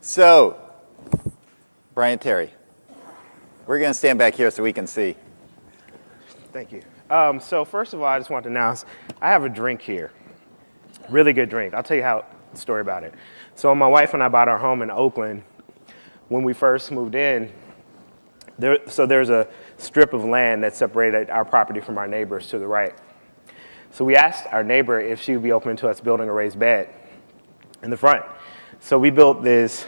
So, Bryant Terry, we're going to stand back here so we can see. Thank you. So first of all, I just want to announce, I have a drink here. Really good drink. I'll tell you the story about it. So my wife and I bought our home in Oakland. When we first moved in, there's a strip of land that separated our property from our neighbors to the right. So we asked our neighbor if she would be open to us building a raised bed in the front. So we built this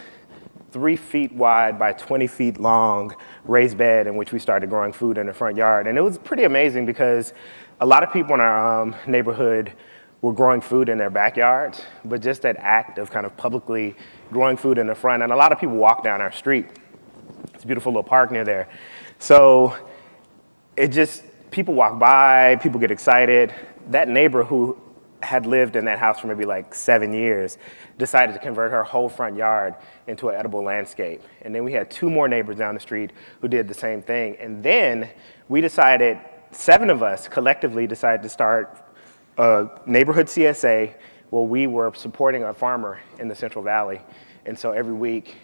3 feet wide by 20 feet long raised bed in which we started growing food in the front yard. And it was pretty amazing because a lot of people in our neighborhood were growing food in their backyards, but just that act of kind of publicly growing food in the front, and a lot of people walk down our street. It's a beautiful little park near there. So people walk by, people get excited. That neighbor who had lived in that house for maybe like 7 years decided to convert her whole front yard into an edible landscape. And then we had 2 more neighbors down the street who did the same thing. And then we decided, 7 of us collectively decided to start a neighborhood CSA where we were supporting a farmer in the Central Valley. And so every week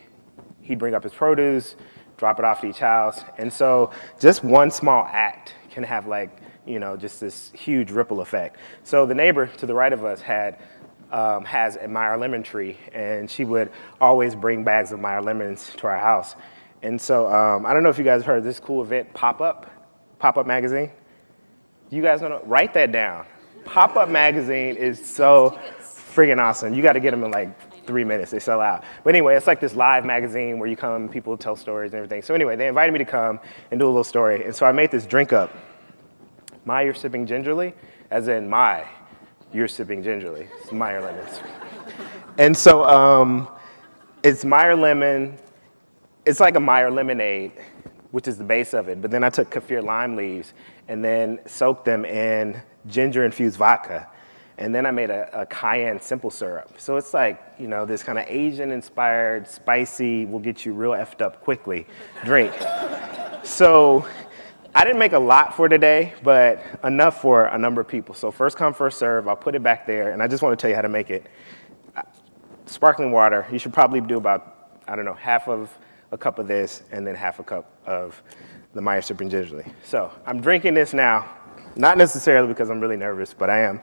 he'd bring up his produce, drop it off to each house. And so just one small act can have just this huge ripple effect. So the neighbor to the right of us has a Meyer lemon tree, and she would always bring bags of Meyer lemons to our house. And so I don't know if you guys heard of this cool event, Pop-Up Magazine. You guys don't know? Write that down. Pop-Up Magazine is so friggin' awesome. You got to get them in like 3 minutes. They sell out. But anyway, it's like this live magazine where you come, people tell stories and everything. So anyway, they invited me to come and do a little story. And so I made this drink up. You're sipping gingerly, as in you're sipping gingerly. It's Meyer lemons. And so it's Meyer lemon. It's like a Meyer lemonade, which is the base of it. But then I took kaffir lime leaves and then soaked them in ginger-infused vodka. And then I made a cayenne simple syrup. So it's like, this kind of Asian-inspired, spicy, will get you real effed up quickly drink. So I didn't make a lot for today, but enough for a number of people. So first come, first serve. I'll put it back there, and I just want to tell you how to make it. Sparkling water, you should probably do about, half of a cup of this, and then half a cup of the Meyer sipping gingerly. So I'm drinking this now, not necessarily because I'm really nervous, but I am.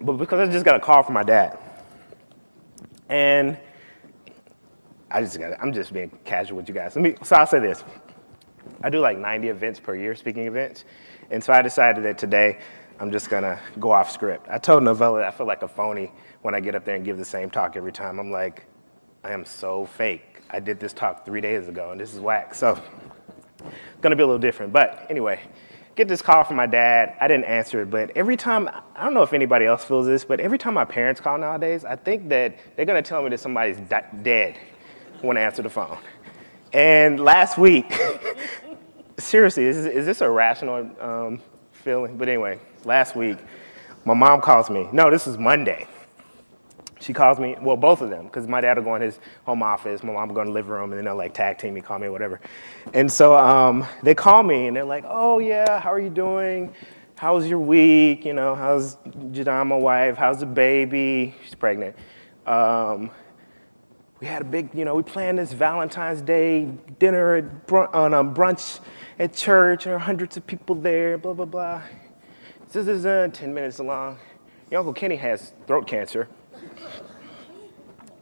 But because I just got a call from my dad. And I'm just being casual with you guys. So I'll say this. I do like 90 events per year, speaking events. And so I decided that today I'm just going to go off script. I told Novella I feel like a phony when I get up there and give the same talk every time. I'm like, I am so fake. I did this talk 3 days ago, and this is whack. So it's going to be a little different. But anyway, get this call from my dad. I didn't answer it, but every time, I don't know if anybody else feels this, but every time my parents call nowadays, I think that they're going to tell me that somebody's dead when I answer the phone. And last week, seriously, is this a rational feeling? But anyway, last week, my mom calls me. No, this is Monday. She calls me, well, both of them, because my dad will go in his home office, my mom will go in the living room, and then they'll tag team me, call me, whatever. And so they call me, and they're like, oh, yeah, how are you doing? How was your week? How's Jadon, my wife? How's the baby? She's pregnant. We had a big, we planned this Valentine's Day dinner on a brunch at church, and there are hundreds of people there, blah, blah, blah. 10 minutes long. Your Uncle Kenny has throat cancer.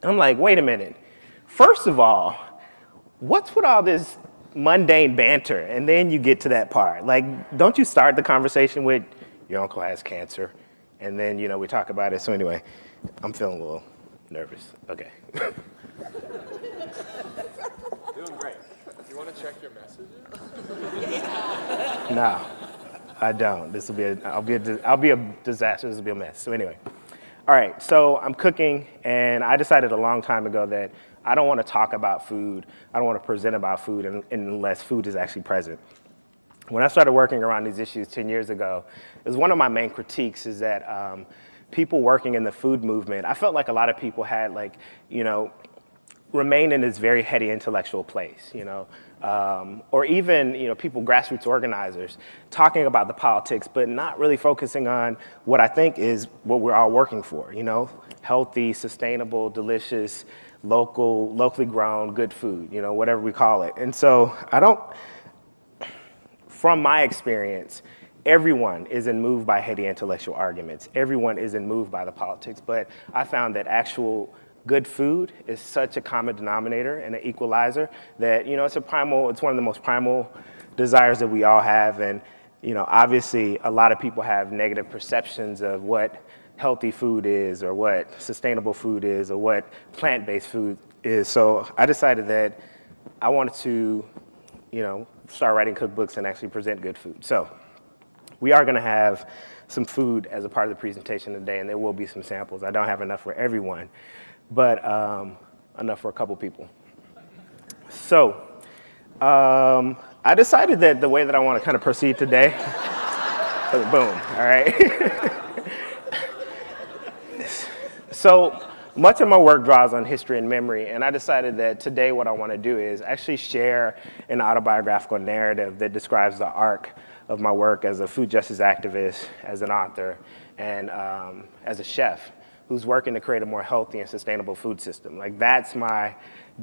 I'm like, wait a minute. First of all, what's with all this mundane banter? And then you get to that part. Don't you start the conversation with, your uncle has cancer, and then, we talk about it. So anyway, I'm feeling a little nervous. Okay. Doing great. You want to check your messages? No, I don't. I'll be a disaster. This will be a mess. So anyway. All right, so I'm cooking, and I decided a long time ago that I don't want to talk about food. I don't want to present about food unless food is actually present. When I started working around these issues 10 years ago, it was one of my main critiques is that people working in the food movement, I felt like a lot of people had remain in this very heady intellectual place, or even, people, grassroots organizers, talking about the politics, but not really focusing on what I think is what we're all working for, healthy, sustainable, delicious, locally grown, good food, whatever we call it. And so from my experience, everyone isn't moved by heady intellectual arguments. Everyone isn't moved by the politics, but I found that actual good food is such a common denominator and an equalizer that, it's one of the most primal desires that we all have. And, obviously a lot of people have negative perceptions of what healthy food is or what sustainable food is or what plant-based food is. So I decided that I wanted to, start writing cookbooks and actually present good food. So we are gonna have some food as a part of the presentation today, and there will be some samples. I don't have enough for everyone, but enough for a couple people. So I decided that the way that I want to kind of proceed today, boom, all right. So much of my work draws on history and memory, and I decided that today what I want to do is actually share an autobiographical narrative that describes the arc of my work as a food justice activist, as an author, and as a chef who's working to create a more healthy and sustainable food system. Like, that's my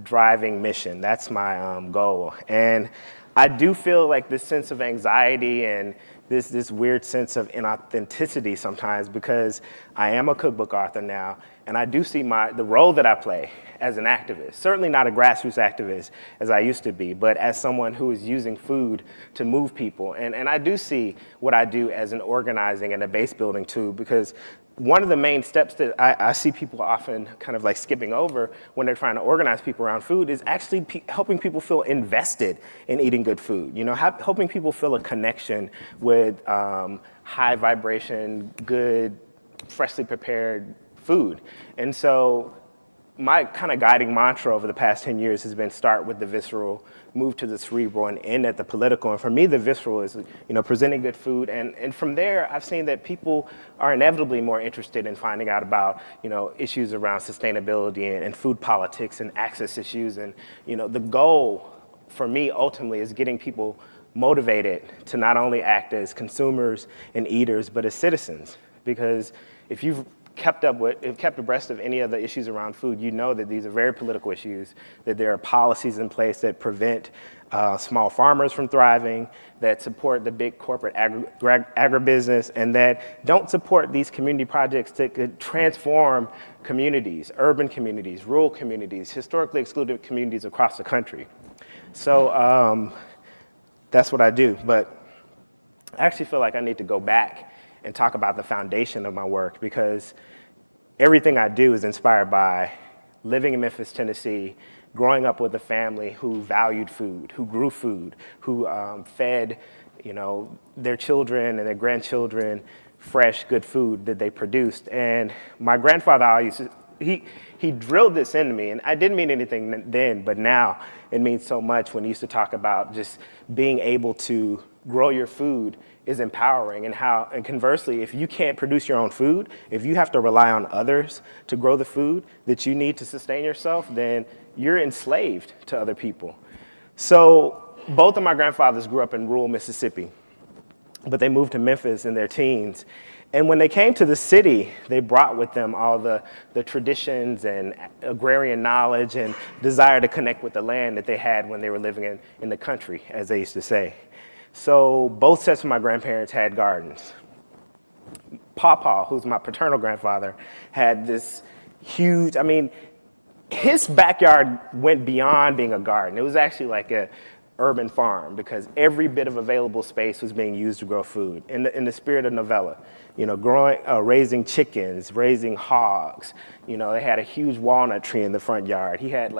driving mission. That's my goal. And I do feel like this sense of anxiety and this weird sense of inauthenticity sometimes, because I am a cookbook author now, and I do see the role that I play as an activist. Certainly not a grassroots activist as I used to be, but as someone who is using food to move people. And I do see what I do as an organizing and a base building tool, because one of the main steps that I see people often kind of like skipping over when they're trying to organize people around food is actually helping people feel invested in eating good food. Helping people feel a connection with high vibration, good, freshly prepared food. And so my kind of guiding mantra over the past 10 years has been start with the visceral, move to the cerebral, and end at the political. And for me, the visceral is, presenting good food. And from there, I've seen that people are inevitably more interested in finding out about, issues around sustainability and food politics and access issues. And, the goal for me ultimately is getting people motivated to not only act as consumers and eaters, but as citizens. Because if you've kept abreast of any of the issues around food, you know that these are very political issues, that there are policies in place that prevent small farmers from thriving, that support the big corporate agribusiness, and that don't support these community projects that could transform communities, urban communities, rural communities, historically excluded communities across the country. So that's what I do. But I actually feel like I need to go back and talk about the foundation of my work, because everything I do is inspired by living in Memphis, Tennessee, growing up with a family who valued food, who grew food, who fed, their children and their grandchildren fresh, good food that they produced. And my grandfather always, he drilled this into me, and I didn't mean anything then, but now it means so much when he used to talk about just being able to grow your food is empowering, and conversely, if you can't produce your own food, if you have to rely on others to grow the food that you need to sustain yourself, then you're enslaved to other people. So both of my grandfathers grew up in rural Mississippi, but they moved to Memphis in their teens. And when they came to the city, they brought with them all the traditions and agrarian knowledge and desire to connect with the land that they had when they were living in the country, as they used to say. So both sets of my grandparents had gardens. Pawpaw, who's my paternal grandfather, had this huge, his backyard went beyond being a garden. It was actually like a urban farm, because every bit of available space was being used to grow food. In the spirit of Novella, raising chickens, raising hogs. They had a huge walnut tree in the front yard. He had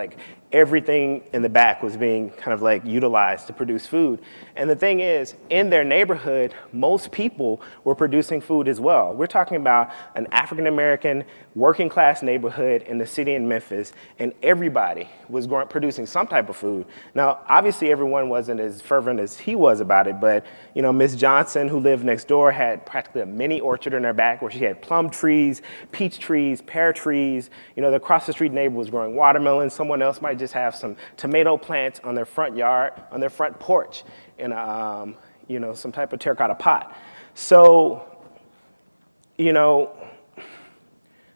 everything in the back was being kind of utilized to produce food. And the thing is, in their neighborhood, most people were producing food as well. We're talking about an African-American working class neighborhood in the city in Memphis, and everybody was producing some type of food. Now, obviously everyone wasn't as fervent as he was about it, but Miss Johnson, who lived next door, had practically a mini orchard in her back where she had plum trees, peach trees, pear trees. The across the street neighbor was growing watermelon. Someone else might just have some tomato plants on their front yard, on their front porch in a, some type of terracotta pot. So,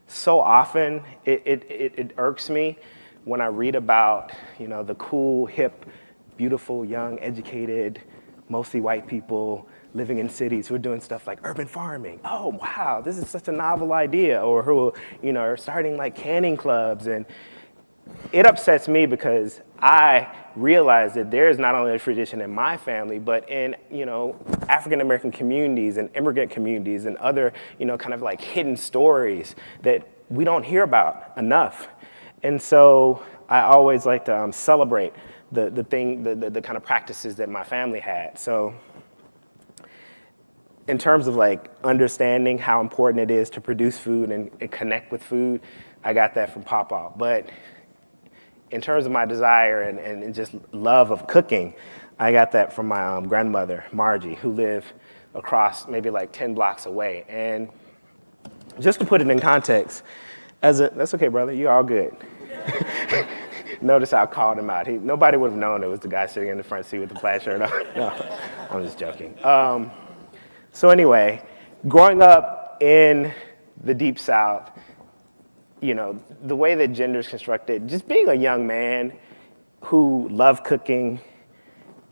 so often it irks me when I read about, the cool, hip, beautiful, young, educated, mostly white people living in cities who are doing stuff like urban farming. Oh, wow, this is such a novel idea. Or who, are starting like canning clubs. And it upsets me because I realize that there is not only a tradition in my family, but in, African-American communities and immigrant communities and other, kind of like hidden stories that we don't hear about enough. And so I always like to celebrate the kind of practices that my family had. So in terms of like understanding how important it is to produce food and connect with food, I got that from Papa. But in terms of my desire and just love of cooking, I got that from my grandmother, Margie, who lived across maybe like 10 blocks away. And just to put it in context, that's okay, brother, you're all good. Notice how I called him out. Nobody would have known it was the guy sitting in the front seat with the plaid shirt on. No, I'm just joking. So anyway, growing up in the Deep South, the way that gender is constructed, just being a young man who loved cooking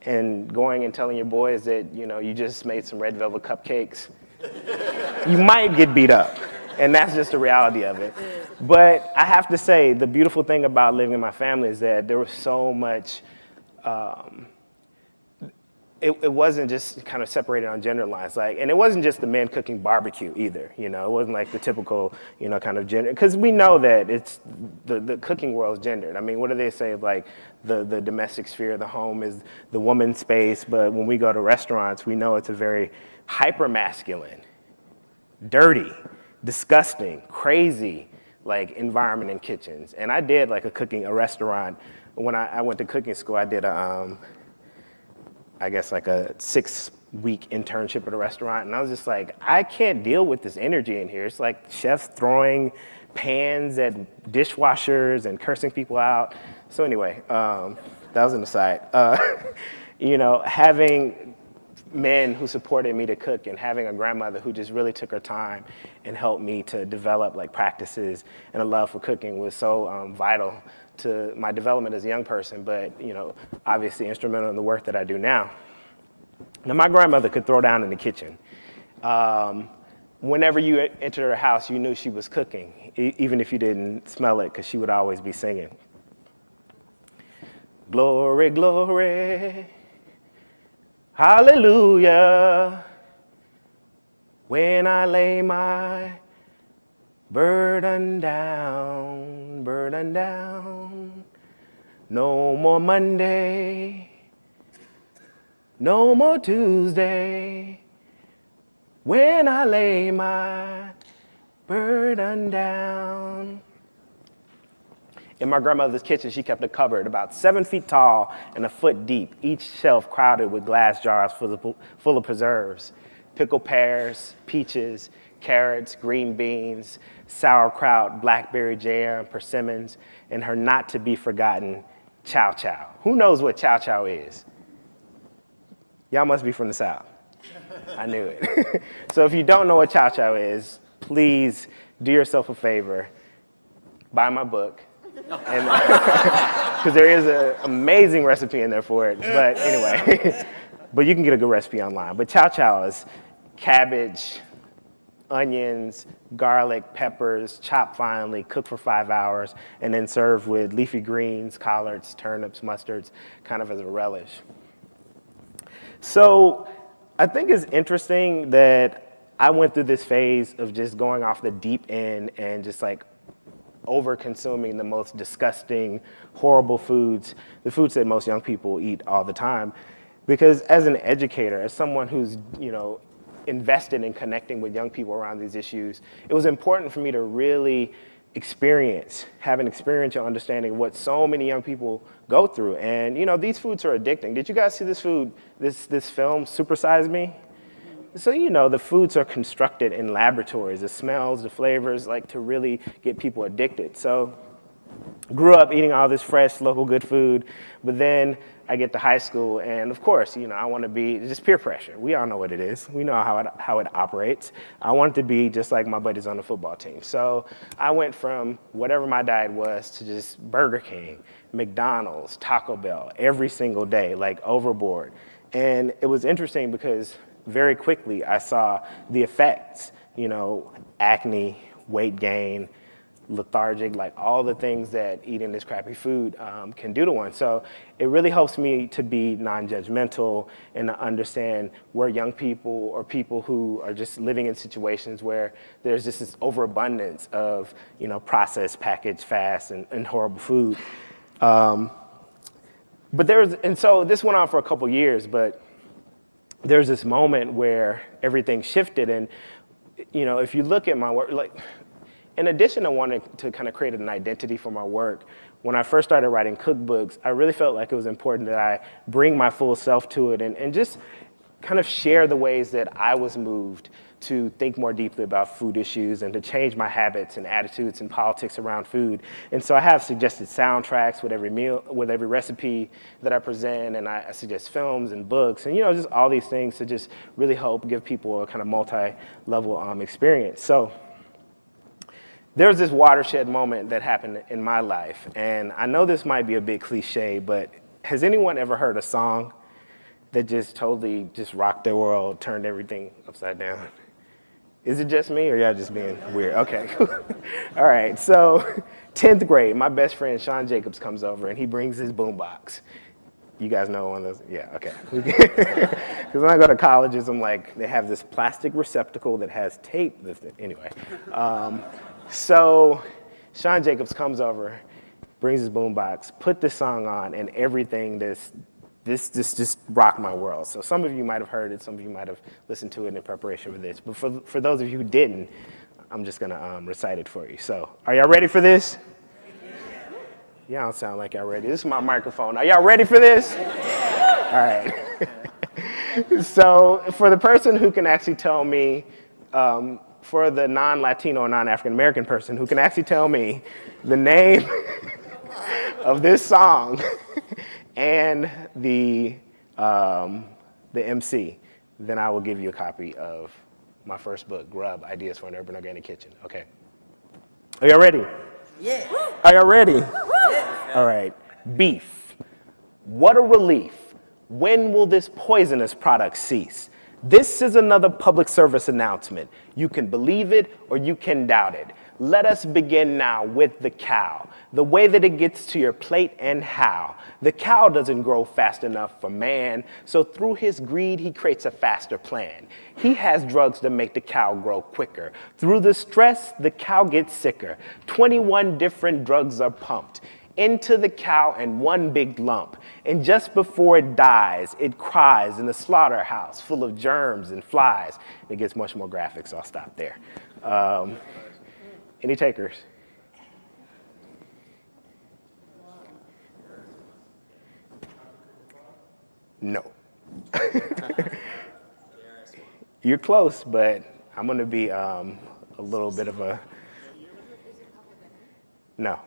and going and telling your boys that, you just made some red velvet cupcakes, you might get beat up. And that's just the reality of it. But I have to say, the beautiful thing about living in my family is that there was so much, it wasn't just kind of separated on gender lines. And it wasn't just the men cooking barbecue either. It wasn't like the typical, kind of gender. Because we know that it's, the cooking world is gendered. I mean, what do they say? Like the domestic sphere, the home is the woman's space. But when we go to restaurants, we know it's a very hyper-masculine, dirty, disgusting, crazy, environment in kitchens. And I did a restaurant. When I went to cooking school, I did a 6-week internship at a restaurant. And I was just like, I can't deal with this energy in here. It's like chefs throwing pans at dishwashers and cursing people out. So anyway, that was an aside. Having men who supported me to cook and having a grandmother who just really took her time and helped me to develop practices and a love for cooking was so vital to my development as a young person, but obviously instrumental in the work that I do now. Now my grandmother could throw down in the kitchen. Whenever you entered her house, you knew she was cooking, even if you didn't smell it, because she would always be singing. Glory, glory. Hallelujah, when I lay my burden down, no more Monday, no more Tuesday, when I lay my burden down. In my grandmother's kitchen, she kept a cupboard about 7 feet tall and a foot deep, each shelf crowded with glass jars full of preserves, pickled pears, peaches, carrots, green beans, sauerkraut, blackberry jam, persimmons, and her not-to-be-forgotten chow chow. Who knows what chow chow is? Y'all must be from the South. I knew it. So if you don't know what chow chow is, please do yourself a favor, buy my book. Because there is an amazing recipe in there for it. But anyway, but you can get a good recipe online. But chow chow is cabbage, onions, garlic, peppers, chopped finely, cooked for 5 hours, and then served with leafy greens, collards, turnips, mustards, kind of as a relish. So I think it's interesting that I went through this phase of just going off the deep end and just over-consuming the most disgusting, horrible foods, the foods that most young people eat all the time. Because as an educator, as someone who's, invested in connecting with young people around these issues, it was important for me to really have an experiential understanding of what so many young people go through. And, these foods are addicting. Did you guys see this film, Super Size Me? So, the foods are constructed in laboratories, the smells, the flavors, like to really get people addicted. So grew up eating all this fresh, local, good food, but then I get to high school, and of course, I want to be just peer pressure. We all know what it is. We know how it operates. I wanted to be just like my buddies on the football team. So I went from whatever my diet was to just Burger King, McDonald's, Taco Bell, every single day, like overboard. And it was interesting because very quickly I saw the effects, acne, weight gain, lethargic, like all the things that eating this crappy food can do to one. So it really helps me to be non-judgmental and to understand where young people or people who are just living in situations where there's just this overabundance of, processed, packaged, fast, and horrible food. So this went on for a couple years, but there's this moment where everything shifted. And, if you look at my work, in addition to wanting to kind of create an identity for my work, when I first started writing cookbooks, I really felt like it was important that I bring my full self to it and just kind of share the ways that I was moved to think more deeply about food issues and to change my habits and attitudes and politics around food. And so I have suggested soundtracks with every meal, with every recipe that I present, and I suggest films and books and, just all these things to just really help give people a kind of multi-level experience. So there was this watershed moment that happened in my life, and I know this might be a bit cliche, but has anyone ever heard a song that just totally just rocked their world, turned everything upside down? Is it just me, or y'all just being weird? Okay, cool. All right, so 10th grade, my best friend Sean Jacobs comes over, and he brings his boombox. You guys know one of those? Yeah, okay. Because when I go to colleges, I'm like, they have this plastic receptacle that has tape. Anyway. So Sean Jacobs comes over, brings his boombox, put this song on, and everything this just rocked my world. So some of you might have heard it, some of you might have listened to it in preparation for this. But for those of you who didn't, I'm just gonna recite it for you. So are y'all ready for this? Y'all don't sound like y'all ready. This is my microphone. Are y'all ready for this? All right. So for the person who can actually tell me, for the non-Latino or non-African-American person who can actually tell me the name of this song and the MC, then I will give you a copy of my first book, Grub, Ideas for an Urban Organic Kitchen. Okay. Are y'all ready? Yeah. Are y'all ready? Yeah. All right. Beef. What a relief. When will this poisonous product cease? This is another public service announcement. You can believe it or you can doubt it. Let us begin now with the cow, the way that it gets to your plate and how. The cow doesn't grow fast enough for man, so through his greed, he creates a faster plan. He has drugs to make the cow grow quicker. Through the stress, the cow gets sicker. 21 different drugs are pumped into the cow in one big lump. And just before it dies, it cries in a slaughterhouse full of germs and flies. It gets much more graphic, so I'll stop there. Any takers? No. You're close, but I'm going to be a little bit of a... No.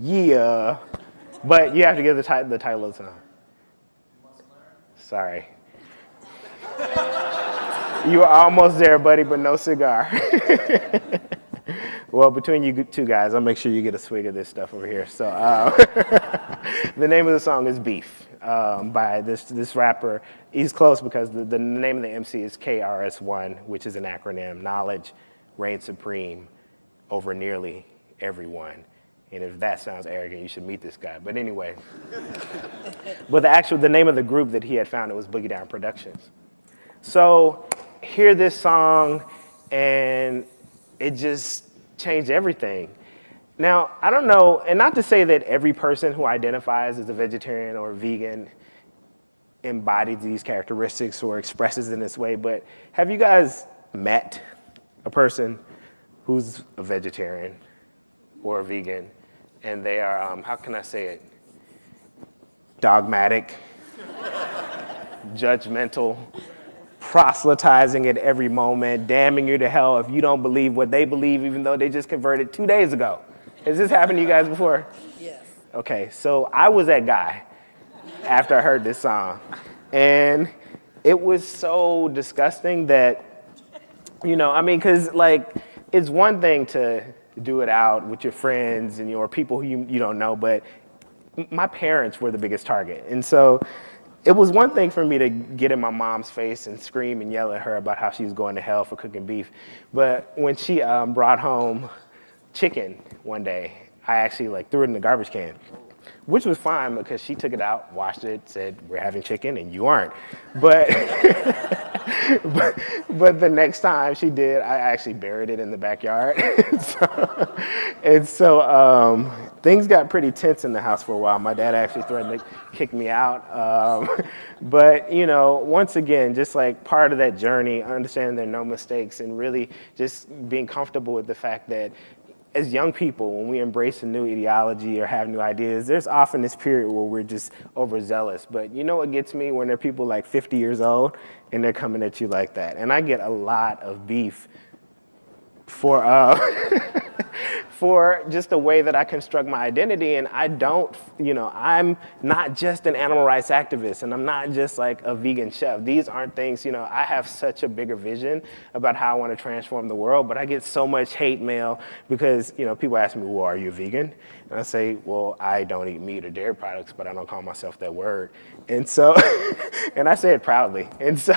Yeah, but you have to give the title of the song. Sorry. You were almost there, buddy, but no cigar. Well, between you two guys, I'll make sure you get a swig of this stuff over here. So the name of the song is Beef by this rapper. He's close because the name of the MC is KRS-One, which is an acronym, Knowledge Reigns Supreme Over Nearly Everyone. And if that sounds arrogant, you should meet this guy. But anyway, but the name of the group that he had founded was Boogie Down Productions. So hear this song, and it just changed everything. Now, I don't know, and not to say that every person who identifies as a vegetarian or vegan embodies these characteristics or expresses in this way, but have you guys met a person who's a vegetarian or a vegan, and they are, how can I say it, dogmatic, judgmental, proselytizing at every moment, damning you to hell if you don't believe what they believe, even though they just converted 2 days ago. Has this happened to you guys before? Yes. Okay, so I was that guy after I heard this song. And it was so disgusting that, because like, it's one thing to do it out with your friends and your people who you don't know, but my parents were the biggest target. And so it was one thing for me to get in my mom's face and scream and yell at her about how she was going to hell for cooking beef. But when she brought home chicken one day, I actually threw it in the garbage can, which was fine because she took it out, washed it, said, we're having chicken and you aren't. But, but the next time she did, I actually buried it in the backyard. So things got pretty tense in the house for a while. My dad actually threatened to kick me out. But, once again, just like part of that journey, understanding there are no mistakes and really just being comfortable with the fact that as young people, when we embrace a new ideology or have new ideas, there's often this period where we're just overzealous. But you know what gets me? When they're people like 50 years old and they're coming at you like that. And I get a lot of beef for for just the way that I construct my identity. And I don't, I'm not just an animal rights activist and I'm not just like a vegan chef. These aren't things, I have such a bigger vision about how I want to transform the world, but I get so much hate mail because, people ask me, well, are you a vegan? And I say, well, I don't eat meat or dairy products, but I don't call myself that word. And so, and I say it proudly. And so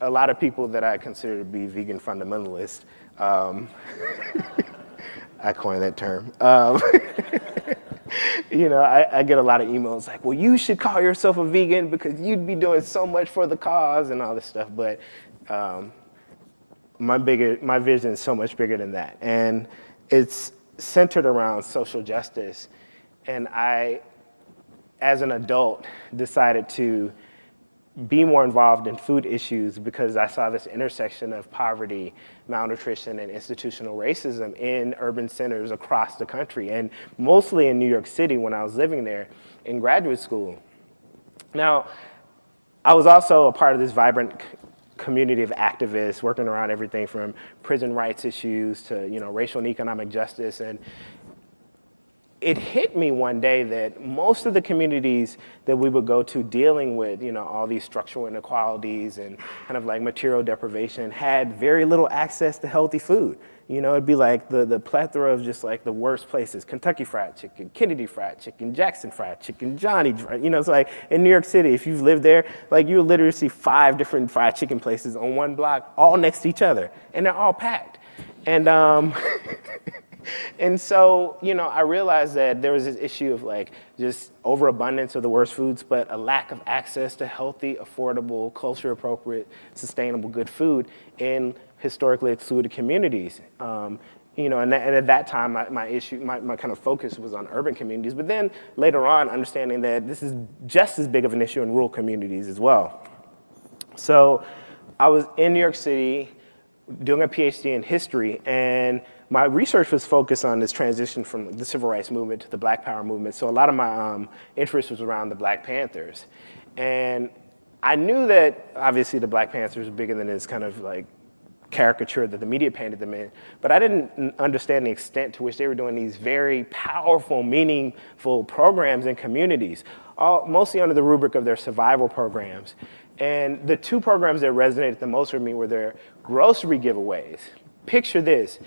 a lot of people that I consider to be vegan fundamentalists, I coined that term. I get a lot of emails like, well, you should call yourself a vegan because you'd be doing so much for the cause and all this stuff. But my vision is so much bigger than that. And it's centered around social justice. And I, as an adult, decided to be more involved in food issues because I saw this intersection of poverty, malnutrition, and institutional racism in urban centers across the country, and mostly in New York City when I was living there in graduate school. Now, I was also a part of this vibrant community of activists working around everything from prison rights issues to racial and economic justice. And it hit me one day that most of the communities that we would go to dealing with, all these structural inequalities and kind of like material deprivation had very little access to healthy food. It'd be like the plethora of just like the worst places: Kentucky Fried Chicken, Kennedy Fried Chicken, Jackson Fried Chicken, Johnny, it's like in New York City, if you've lived there, like you'll literally see 5 different fried chicken places on one block, all next to each other, and they're all packed. And and so, I realized that there was this issue of like just overabundance of the worst foods, but a lack of access to healthy, affordable, culture appropriate, sustainable, good food in historically excluded communities. And at that time, my kind of focus was on urban communities, but then later on, understanding that this is just as big of an issue in rural communities as well. So I was in New York City doing a PhD in history, and my research was focused on this transition from the civil rights movement to the Black Power movement. So a lot of my interest was around the Black Panthers. And I knew that obviously the Black Panthers were bigger than this kind of like caricature that the media painted them in, but I didn't understand the extent to which they were doing these very powerful, meaningful programs in communities, mostly under the rubric of their survival programs. And the 2 programs that resonated the most with me were their grocery giveaways. Picture this: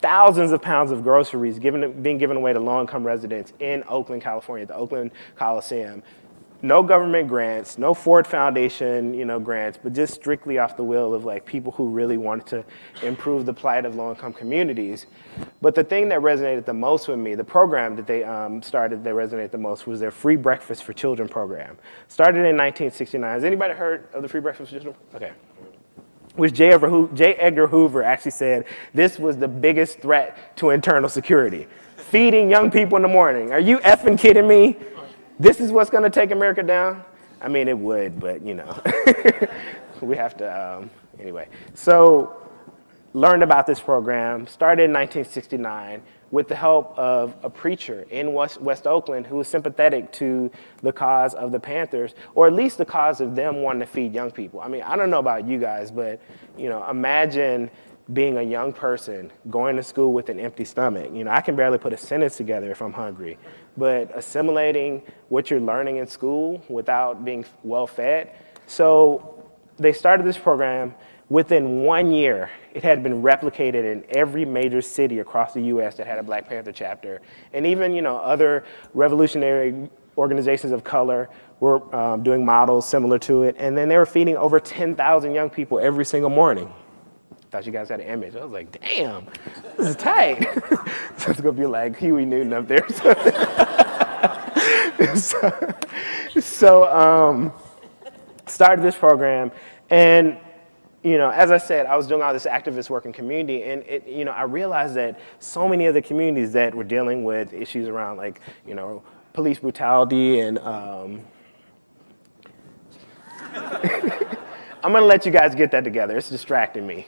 thousands of pounds of groceries being given away to low-income residents in Oakland, California, at the Oakland Coliseum. No government grants, no Ford Foundation, grants, but just strictly off the will of like people who really wanted to improve the plight of low-income communities. But the thing that resonated the most with me, the program that they started that resonated the most, was their Free Breakfast for Children program. Started in 1969. Has anybody heard of the Free Breakfast for Children? Okay. Which J. Edgar Hoover actually said this was the biggest threat to internal security. Feeding young people in the morning. Are you effing kidding me? This is what's going to take America down? I mean, it would, but we have to, anyway. So learned about this program, started in 1969 with the help of a preacher in West Oakland who was sympathetic to the cause of the Panthers, or at least the cause of them wanting to feed young people. I mean, I don't know about you guys, but imagine being a young person going to school with an empty stomach. I can barely put a sentence together if I'm hungry, but assimilating what you're learning in school without being well fed. So they started this program. Within 1 year, it had been replicated in every major city across the U.S. that had a Black Panther chapter. And even, other revolutionary organizations of color were doing models similar to it. And then they were feeding over 10,000 young people every single morning. Thought you guys had an image. I was like, damn, this is tight. So it's going to be like Huey Newton up there. So started this program. And as I said, I was doing all this activist work in community, and I realized that so many of the communities that were dealing with issues around police brutality and I'm gonna let you guys get that together. It's distracting me.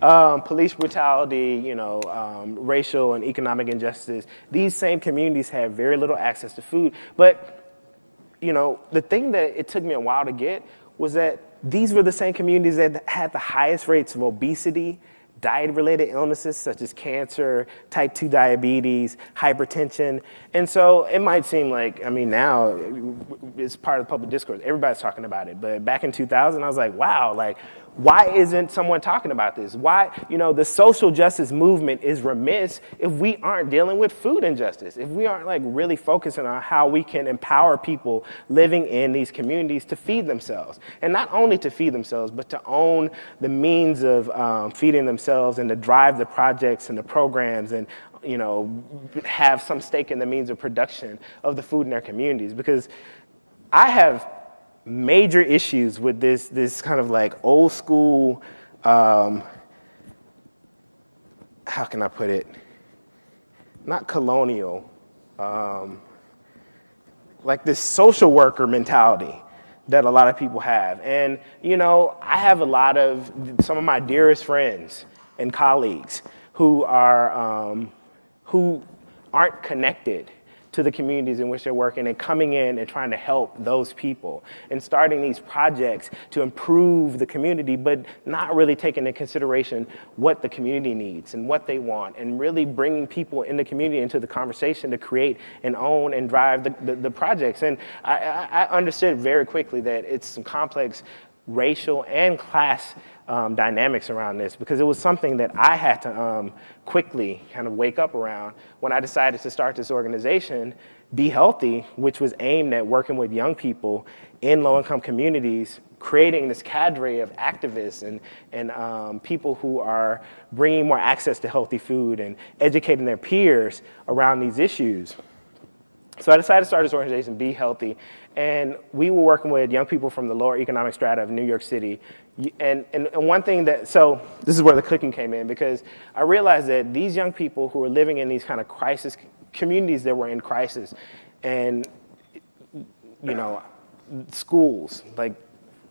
Police brutality, racial and economic injustice. These same communities have very little access to food, but the thing that it took me a while to get was that these were the same communities that had the highest rates of obesity, diet-related illnesses such as cancer, type 2 diabetes, hypertension. And so it might seem like, now it's part of the public discourse. Everybody's talking about it. But back in 2000, I was like, wow, why isn't someone talking about this? Why, the social justice movement is remiss if we aren't dealing with food injustice, if we aren't really focusing on how we can empower people living in these communities to feed themselves. And not only to feed themselves, but to own the means of feeding themselves and to drive the projects and the programs and have some stake in the means of production of the food in their communities. Because I have major issues with this kind of old school, how can I put it? Not colonial, this social worker mentality that a lot of people have. And, I have some of my dearest friends and colleagues who aren't connected to the communities in which they're working and coming in and trying to help those people and starting these projects to improve the community, but not really taking into consideration what the community needs and what they want, and really bringing people in the community into the conversation to create and own and drive the projects. And I understood very quickly that it's some complex racial and class dynamics around this, because it was something that I had to quickly kind of wake up around when I decided to start this organization, Be Healthy, which was aimed at working with young people in low-income communities, creating this cadre of activists and people who are bringing more access to healthy food and educating their peers around these issues. So I decided to start this organization, Be Healthy, and we were working with young people from the lower economic strata of New York City. And one thing so this is where the cooking came in, because I realized that these young people who were living in these kind of crisis communities that were in crisis, and schools,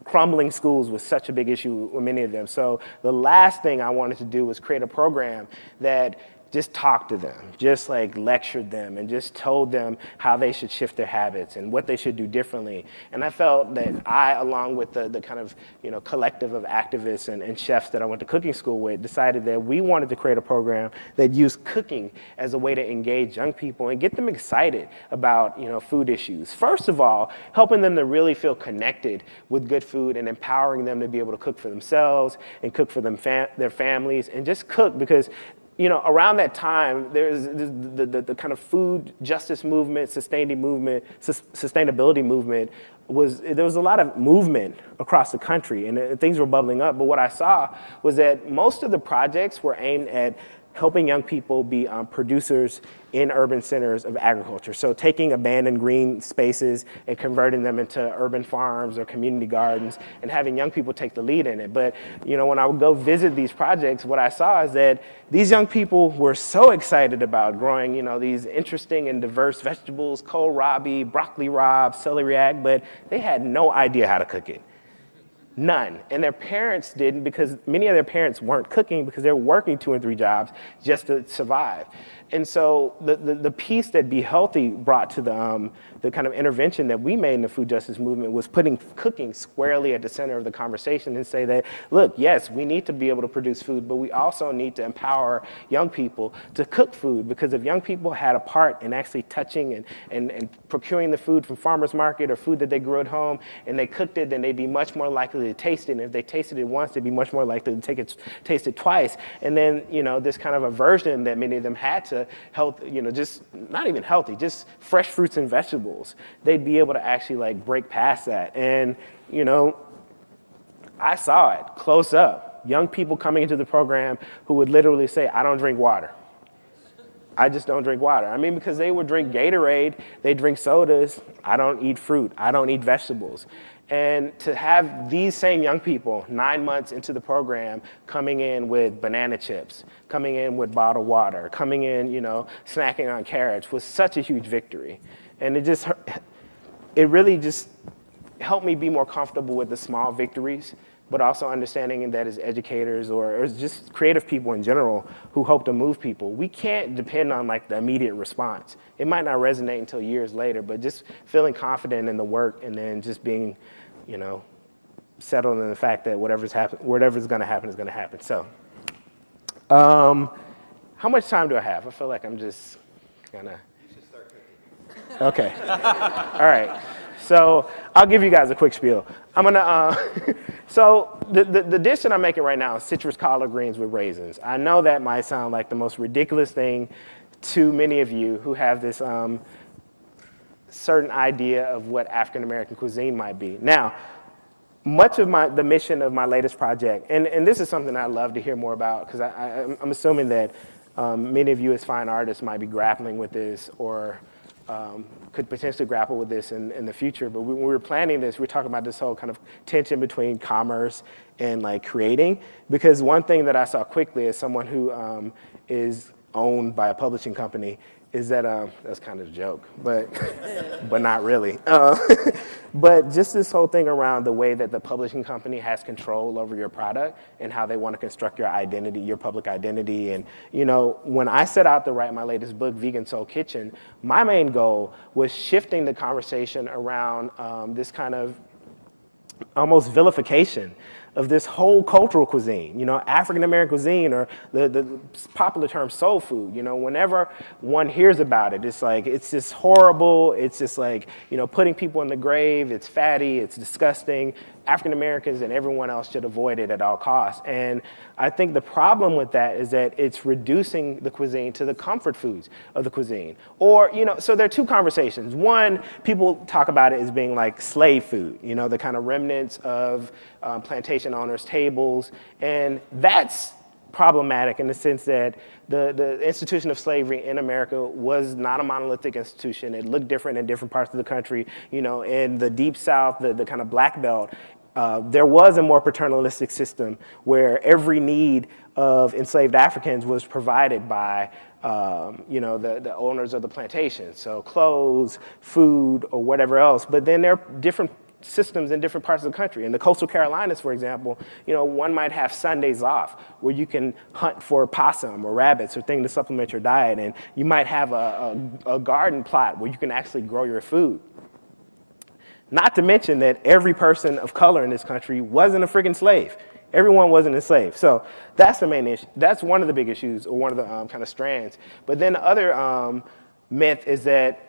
crumbling schools was such a big issue with many of them. So the last thing I wanted to do was create a program that just talked to them, just lectured them, and just told them how they should shift their habits and what they should do differently. And I felt that I, along with the kind of collective of activists and chefs that I went to cooking school with, decided that we wanted to create a program that used cooking as a way to engage young people and get them excited about food issues. First of all, helping them to really feel connected with good food and empowering them to be able to cook for themselves and cook for their families, and just cook because around that time, there's the kind of food justice movement, sustainability movement, there was a lot of movement across the country, and things were bubbling up. But what I saw was that most of the projects were aimed at helping young people be producers in urban centers of agriculture. So taking abandoned green spaces and converting them into urban farms or community gardens, and having young people take the lead in it. But when I would go visit these projects, what I saw is that these young people were so excited about growing these interesting and diverse vegetables, kohlrabi, broccoli rabe, celeriac, but they had no idea how to cook it. None. And their parents didn't, because many of their parents weren't cooking because they were working 2 and 3 jobs just to survive. And so the piece that Be Healthy brought to the kind of intervention that we made in the food justice movement was putting cooking squarely at the center of the conversation and say that, look, yes, we need to be able to produce food, but we also need to empower young people to cook food, because if young people had a part in actually touching and procuring the food from farmers market or food that they grew at home and they cooked it, then they'd be much more likely to taste it. And if they tasted it once, they'd be much more likely to taste it twice. And then, this kind of aversion that many of them had to health, just not even healthy, just fresh fruits and vegetables, they'd be able to actually like break past that. And, I saw it close up. Young people coming into the program who would literally say, I don't drink water. I just don't drink water. I mean, because they would drink Gatorade, they drink sodas. I don't eat fruit. I don't eat vegetables. And to have these same young people 9 months into the program coming in with banana chips, coming in with bottled water, coming in, snacking on carrots was such a huge victory. And it really just helped me be more comfortable with the small victories, but also understanding that as educators or as just creative people in general who hope to move people, we can't depend on like the immediate response. It might not resonate until years later, but just feeling confident in the work and then just being, settled in the fact that whatever's gonna happen is gonna happen. So, how much time do I have? I feel like I'm just kinda. You should start cooking. Okay, all right. So I'll give you guys a quick spiel. I'm gonna, so the dish that I'm making right now is citrus collard greens with raisins. I know that might sound like the most ridiculous thing to many of you who have this certain idea of what African-American cuisine might be. Now, much of the mission of my latest project, and this is something I'd love to hear more about, because I'm assuming that many of you as fine artists might be grappling with this or could potentially grapple with this in the future. But when we were planning this, we were talking about this whole kind of tension between commerce and like creating, because one thing that I saw quickly as someone who is owned by a publishing company is that, that's kind of a joke, but not really. But just this whole thing around the way that the publishing company has control over your product and how they want to construct your identity, your public identity. And, when I set out to write my latest book, Vegan Soul Kitchen, my main goal was shifting the conversation around this kind of almost vilification of this whole cultural cuisine, African-American cuisine, or the popular term soul food. Whenever one hears about it, it's like, it's just horrible. It's just like, putting people in the grave. It's fatty, it's disgusting. African-Americans and everyone else should avoid it at all costs. And I think the problem with that is that it's reducing the cuisine to the comfort foods of the cuisine. Or, so there are two conversations. One, people talk about it as being like slave food, the kind of remnants of plantation owners' tables. And that's problematic in the sense that the institution of slavery in America was not a monolithic institution. It looked different in different parts of the country. In the Deep South, the kind of Black Belt, there was a more paternalistic system where every need of enslaved Africans was provided by the owners of the plantation. So clothes, food, or whatever else. But then there are different systems in different parts of the country. In the coastal Carolinas, for example, one might have Sundays off where you can hunt for possum or rabbits or things to supplement your diet. And you might have a garden plot where you can actually grow your food. Not to mention that every person of color in this country wasn't a freaking slave. Everyone wasn't enslaved. So that's the main issue. That's one of the big issues, or one of the kind of strands. But then the other myth is that,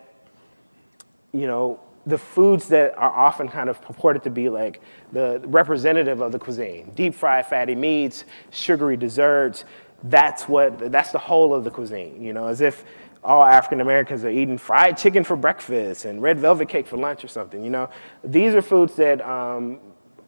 the foods that are often kind of purported to be like the representative of the cuisine, deep fried fatty meats, sugary desserts, that's the whole of the cuisine, as if all African Americans are eating fried chicken for breakfast and red velvet cake for lunch or something. These are foods that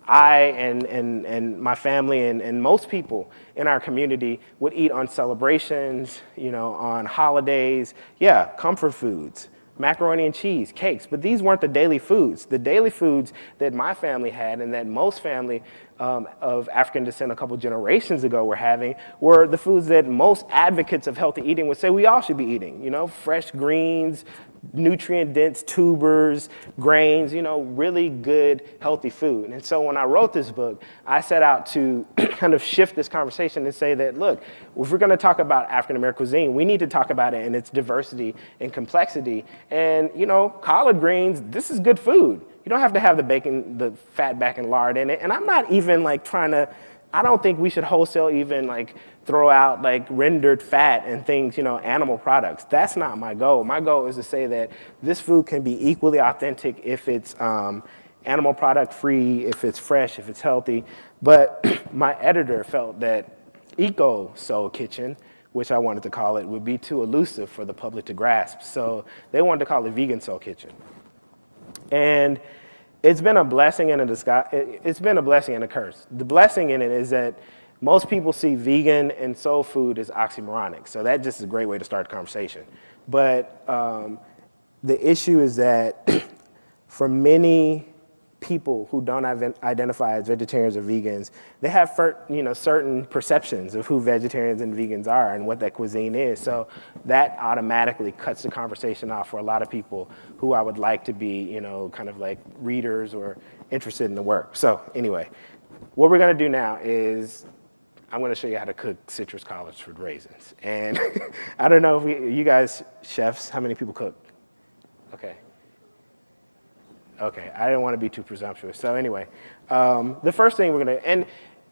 I and my family and most people in our community would eat on celebrations, on holidays. Yeah, comfort foods, macaroni and cheese, cakes, but these weren't the daily foods. The daily foods that my family had and that most family of African descent a couple generations ago were having were the foods that most advocates of healthy eating would say we all should be eating. You know, fresh greens, nutrient-dense tubers, grains, you know, really good, healthy food. And so when I wrote this book, I set out to kind of shift this conversation and say that, look, if we're going to talk about African-American cuisine, we need to talk about it in its diversity and complexity. And, you know, collard greens, this is good food. You don't have to have the bacon, the fat back and lard in it. And I'm not even like trying to, I don't think we should wholesale even like throw out like rendered fat and things, you know, animal products. That's not my goal. My goal is to say that this food can be equally authentic if it's animal product free, if it's fresh, if it's healthy. But my editor felt that Eco Soul Kitchen, which I wanted to call it, would be too elusive for the public to grasp. So they wanted to call it Vegan Soul Kitchen. And it's been a blessing and a disguise. It's been a blessing and a curse. The blessing in it is that most people see vegan and soul food as oxymoronic. So that just is a great way to start the conversation. But the issue is that for many people who don't identify as vegetarians or vegans, they have certain perceptions of who vegetarians and vegans are and what that cuisine is. So that automatically cuts the conversation off for a lot of people who I would like to be, you know, kind of like readers or interested in the work. So anyway, what we're gonna do now is I'm gonna show you how to cook citrus collards for raisins. And I don't know if you guys chefs, how many people cook? Okay, I didn't want to be too presumptuous. So anyway, the first thing we're gonna, and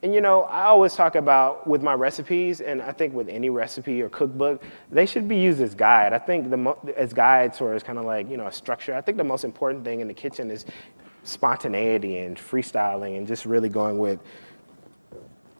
you know, I always talk about with my recipes, and I think with any recipe or cookbook, they should be used as guide. I think as guides or as kind of like, you know, a structure. I think the most important thing in the kitchen is spontaneity and freestyling and just really going with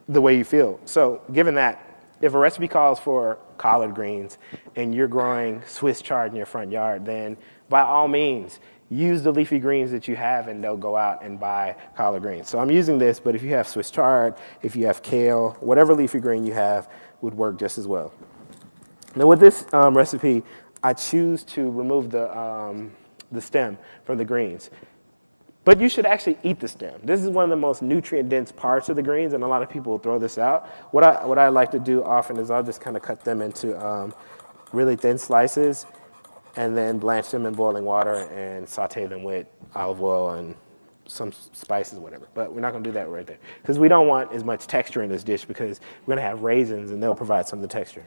the way you feel. So given that, if a recipe calls for collard greens and you're growing Swiss chard in your front yard, then by all means, use the leafy greens that you have and they'll go out and buy collard greens. So I'm using this, but if you have Swiss chard, if you have kale, whatever leafy green you have would work just as well. Now with this recipe, I choose to remove the stem from the greens. But you should actually eat the stem. This is one of the most nutrient-dense parts of the greens, and a lot of people will throw this out. What I like to do often is I'll just kind of cut them into really thin slices and then blanch them in boiling water and saute them with olive oil and some spices, whatever. But we're not gonna do that right there because we don't want as much texture in this dish because we're gonna have raisins and they'll provide some of the texture.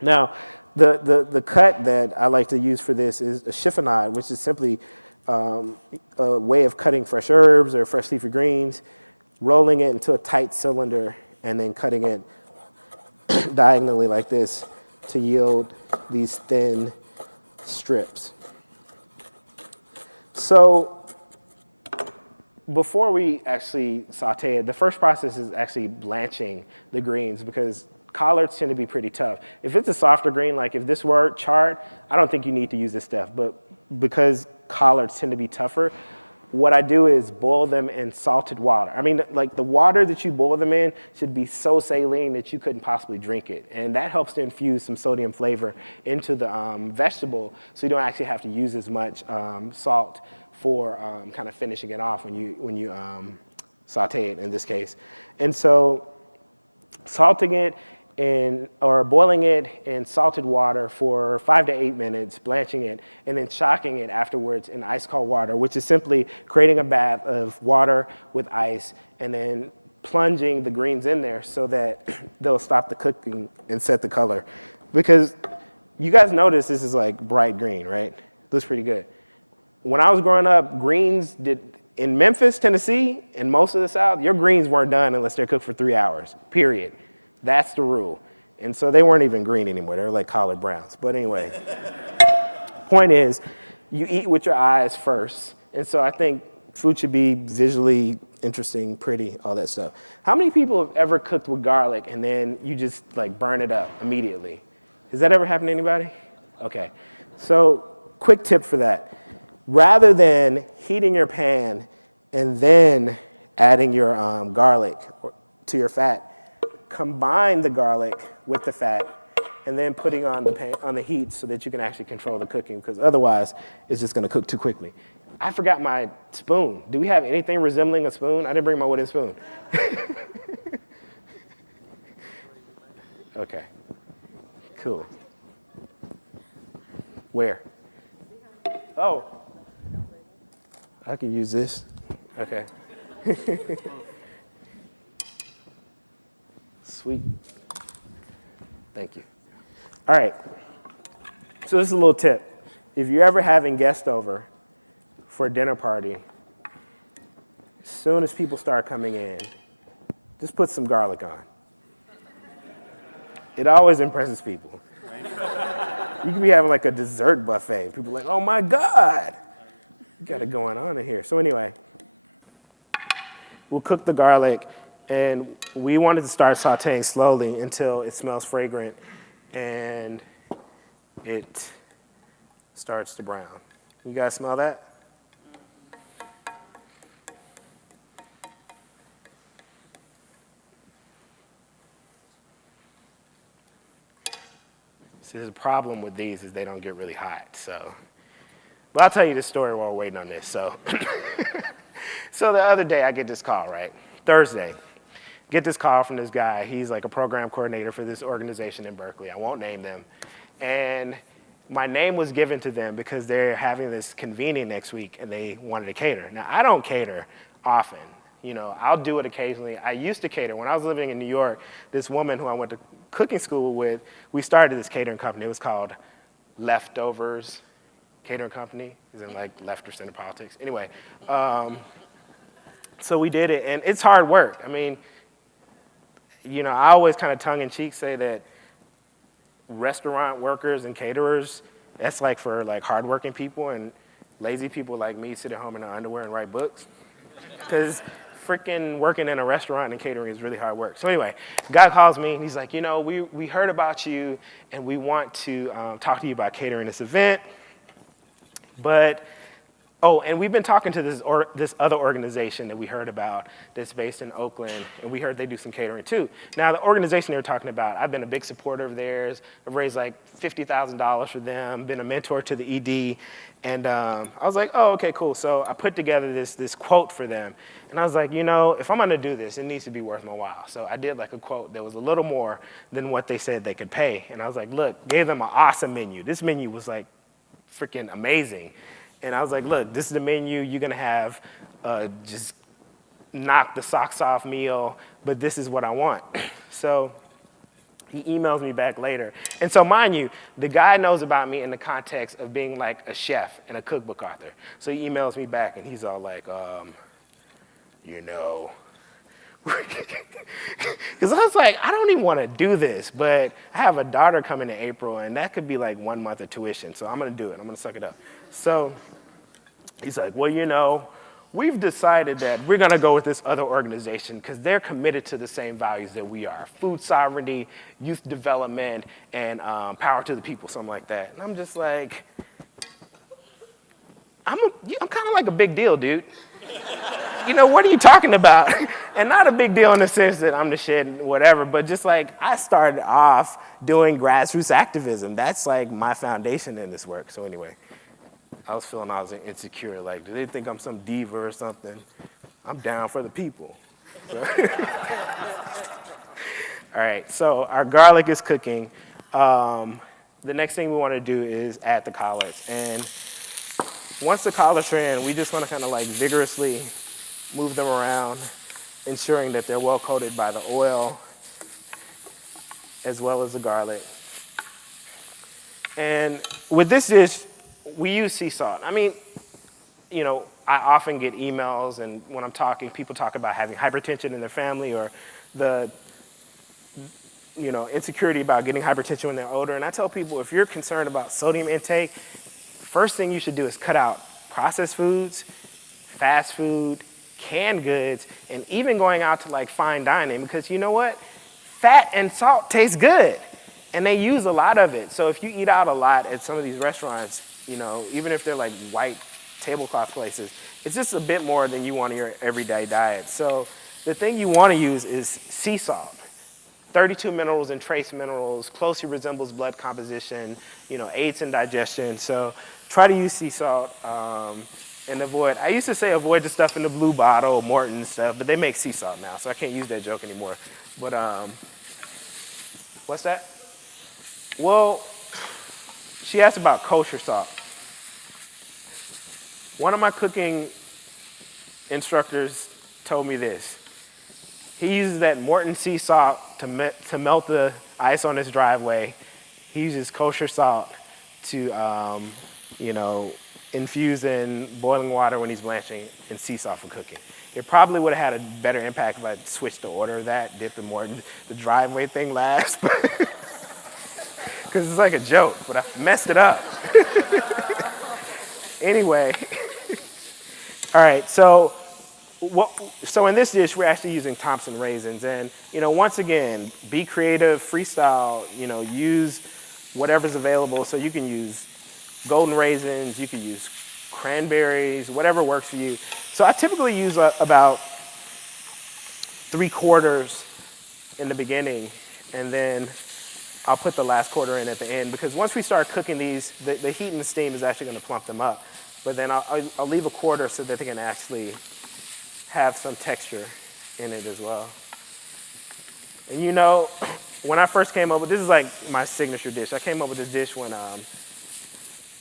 Now, the cut that I like to use for this is a chiffonade, which is simply a way of cutting fresh herbs or fresh leafy greens, rolling it into a tight cylinder and then cutting it diagonally like this to yield these thin strips. So before we actually saute it, the first process is actually blanching the greens because collards tend to be pretty tough. If it's a softer green, like if this were chard, I don't think you need to use this stuff, but because collards tend to be tougher, what I do is boil them in salted water. I mean, like the water that you boil them in should be so saline that you couldn't possibly drink it. And that helps to infuse some sodium flavor into the vegetable so you don't actually have to use as much salt for kind of finishing it off when you saute it in this case. And so salting it or boiling it in salted water for 5 to 8 minutes, blanching it, and then shocking it afterwards in ice cold water, which is simply creating a bath of water with ice and then plunging the greens in there so that they'll stop the cooking and set the color. Because you guys notice this is like bright green, right? Looks pretty good. When I was growing up, greens in Memphis, Tennessee, and most of the South, your greens weren't done unless they're cooked for 3 hours, period. That's the rule. And so they weren't even green anymore. They were like collard browns. But anyway, point is, you eat with your eyes first. And so I think food should be visually interesting, pretty, all that stuff. How many people have ever cooked with garlic and then you just like burn it up immediately? Has that ever happened to anybody? Okay. So quick tip for that. Rather than heating your pan and then adding your garlic to your fat, combine the garlic with the fat and then putting on the heat so that you can actually control the cooking because otherwise it's just going to cook too quickly. I forgot my spoon. Do we have anything resembling a spoon? I didn't bring my wooden spoon. Okay, cool. Where? Oh, I can use this. Okay. Sweet. Thank you. All right. So this is a little tip. If you're ever having guests over for a dinner party, as soon as people start coming in, just put some garlic on. It always impresses people. You could be having like a dessert buffet. People are like, oh my God, you got it going on in here. So anyway, we'll cook the garlic, and we wanted to start sauteing slowly until it smells fragrant and it starts to brown. You guys smell that? See, the problem with these is they don't get really hot, so. But I'll tell you this story while we're waiting on this, so. So the other day I get this call, right? Thursday, get this call from this guy. He's like a program coordinator for this organization in Berkeley. I won't name them. And my name was given to them because they're having this convening next week and they wanted to cater. Now, I don't cater often. You know, I'll do it occasionally. I used to cater. When I was living in New York, this woman who I went to cooking school with, we started this catering company. It was called Leftovers Catering Company. It's in like left or center politics. Anyway, so we did it, and it's hard work. I mean, you know, I always kind of tongue-in-cheek say that restaurant workers and caterers, that's like for like hardworking people, and lazy people like me sit at home in their underwear and write books. Because freaking working in a restaurant and catering is really hard work. So anyway, guy calls me and he's like, you know, we heard about you and we want to talk to you about catering this event. But, oh, and we've been talking to this other organization that we heard about that's based in Oakland, and we heard they do some catering too. Now, the organization they were talking about, I've been a big supporter of theirs. I've raised like $50,000 for them, been a mentor to the ED, and I was like, oh, okay, cool. So I put together this quote for them, and I was like, you know, if I'm gonna do this, it needs to be worth my while. So I did like a quote that was a little more than what they said they could pay, and I was like, look, gave them an awesome menu. This menu was like freaking amazing. And I was like, look, this is the menu. You're going to have just knock the socks off meal, but this is what I want. So he emails me back later. And so mind you, the guy knows about me in the context of being like a chef and a cookbook author. So he emails me back, and he's all like, you know. Because I was like, I don't even want to do this, but I have a daughter coming in April, and that could be like 1 month of tuition, so I'm going to do it. I'm going to suck it up. So he's like, well, you know, we've decided that we're going to go with this other organization because they're committed to the same values that we are: food sovereignty, youth development, and power to the people, something like that. And I'm just like, I'm kind of like a big deal, dude. You know, what are you talking about? And not a big deal in the sense that I'm the shit and whatever, but just like I started off doing grassroots activism. That's like my foundation in this work. So anyway, I was feeling I was insecure. Like, do they think I'm some diva or something? I'm down for the people. So all right, so our garlic is cooking. The next thing we want to do is add the collards. And once the collards are in, we just want to kind of like vigorously move them around, ensuring that they're well coated by the oil as well as the garlic. And with this dish, we use sea salt. I mean, you know, I often get emails, and when I'm talking, people talk about having hypertension in their family or the, you know, insecurity about getting hypertension when they're older. And I tell people, if you're concerned about sodium intake, first thing you should do is cut out processed foods, fast food, canned goods, and even going out to like fine dining, because you know what? Fat and salt taste good, and they use a lot of it. So if you eat out a lot at some of these restaurants, you know, even if they're like white tablecloth places, it's just a bit more than you want in your everyday diet. So the thing you want to use is sea salt. 32 minerals and trace minerals, closely resembles blood composition, you know, aids in digestion. So try to use sea salt. And avoid, I used to say avoid the stuff in the blue bottle, Morton stuff, but they make sea salt now, so I can't use that joke anymore. But what's that? Well, she asked about kosher salt. One of my cooking instructors told me this. He uses that Morton sea salt to melt the ice on his driveway. He uses kosher salt to, infuse in boiling water when he's blanching and sea salt for cooking. It probably would have had a better impact if I switched the order of that, did the Morton, the driveway thing last, because it's like a joke, but I messed it up. Anyway, all right, so in this dish, we're actually using Thompson raisins. And, once again, be creative, freestyle, use whatever's available. So you can use golden raisins, you can use cranberries, whatever works for you. So I typically use about 3/4 in the beginning, and then I'll put the last quarter in at the end, because once we start cooking these, the heat and the steam is actually going to plump them up. But then I'll leave a quarter so that they can actually have some texture in it as well. And when I first came up with, this is like my signature dish. I came up with this dish when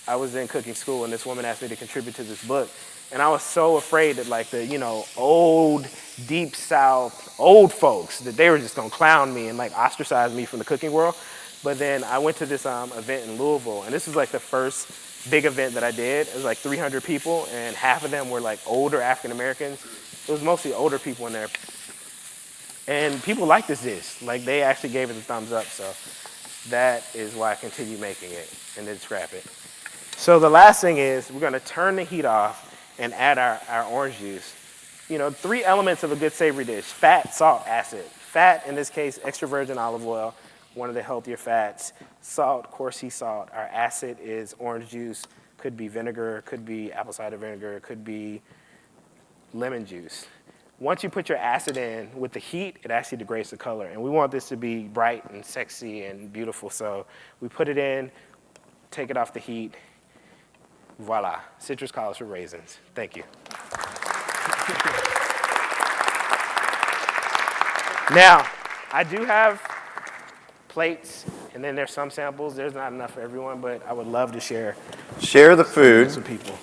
I was in cooking school, and this woman asked me to contribute to this book. And I was so afraid that like the, old, deep South, old folks, that they were just gonna clown me and like ostracize me from the cooking world. But then I went to this event in Louisville, and this was like the first big event that I did. It was like 300 people, and half of them were like older African Americans. It was mostly older people in there. And people liked this dish. Like, they actually gave it a thumbs up, so that is why I continue making it and then scrap it. So the last thing is we're gonna turn the heat off and add our orange juice. 3 elements of a good savory dish: fat, salt, acid. Fat, in this case, extra virgin olive oil, one of the healthier fats. Salt, coarse sea salt. Our acid is orange juice, could be vinegar, could be apple cider vinegar, could be lemon juice. Once you put your acid in with the heat, it actually degrades the color. And we want this to be bright and sexy and beautiful. So we put it in, take it off the heat. Voila, citrus collars for raisins. Thank you. Now, I do have plates, and then there's some samples. There's not enough for everyone, but I would love to share. Share the food. With people.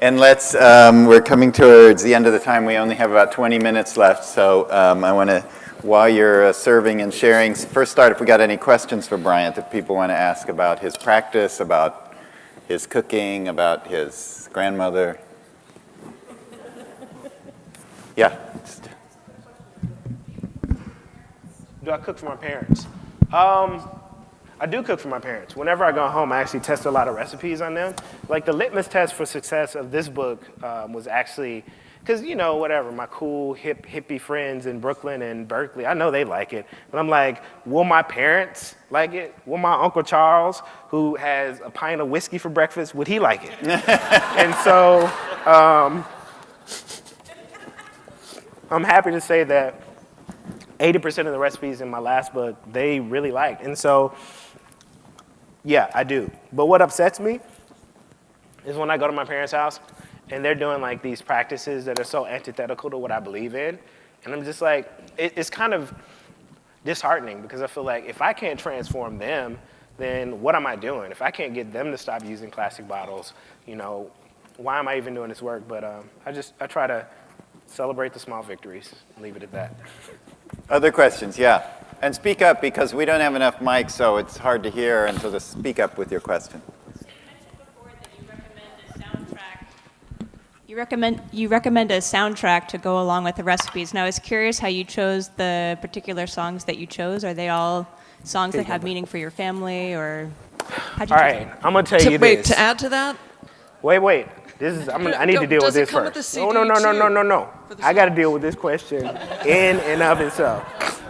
And we're coming towards the end of the time. We only have about 20 minutes left. So I want to, while you're serving and sharing, first start if we got any questions for Bryant that people want to ask about his practice, about his cooking, about his grandmother. Yeah. Do I cook for my parents? I do cook for my parents. Whenever I go home, I actually test a lot of recipes on them. Like the litmus test for success of this book was actually, because whatever, my cool hippie friends in Brooklyn and Berkeley, I know they like it. But I'm like, will my parents like it? Will my Uncle Charles, who has a pint of whiskey for breakfast, would he like it? And so I'm happy to say that 80% of the recipes in my last book, they really liked. And so, yeah, I do. But what upsets me is when I go to my parents' house and they're doing like these practices that are so antithetical to what I believe in. And I'm just like, it's kind of disheartening, because I feel like if I can't transform them, then what am I doing? If I can't get them to stop using plastic bottles, why am I even doing this work? But I try to celebrate the small victories and leave it at that. Other questions? Yeah. And speak up, because we don't have enough mics, so it's hard to hear, and so just speak up with your question. You recommend a soundtrack to go along with the recipes. Now, I was curious how you chose the particular songs that you chose. Are they all songs that have meaning for your family, or how'd you All choose right, them? I'm gonna tell you this. Wait, to add to that? Wait. I need to deal with Does it this come with first. the CD No. too, for the I got to songs? deal with this question in and of itself.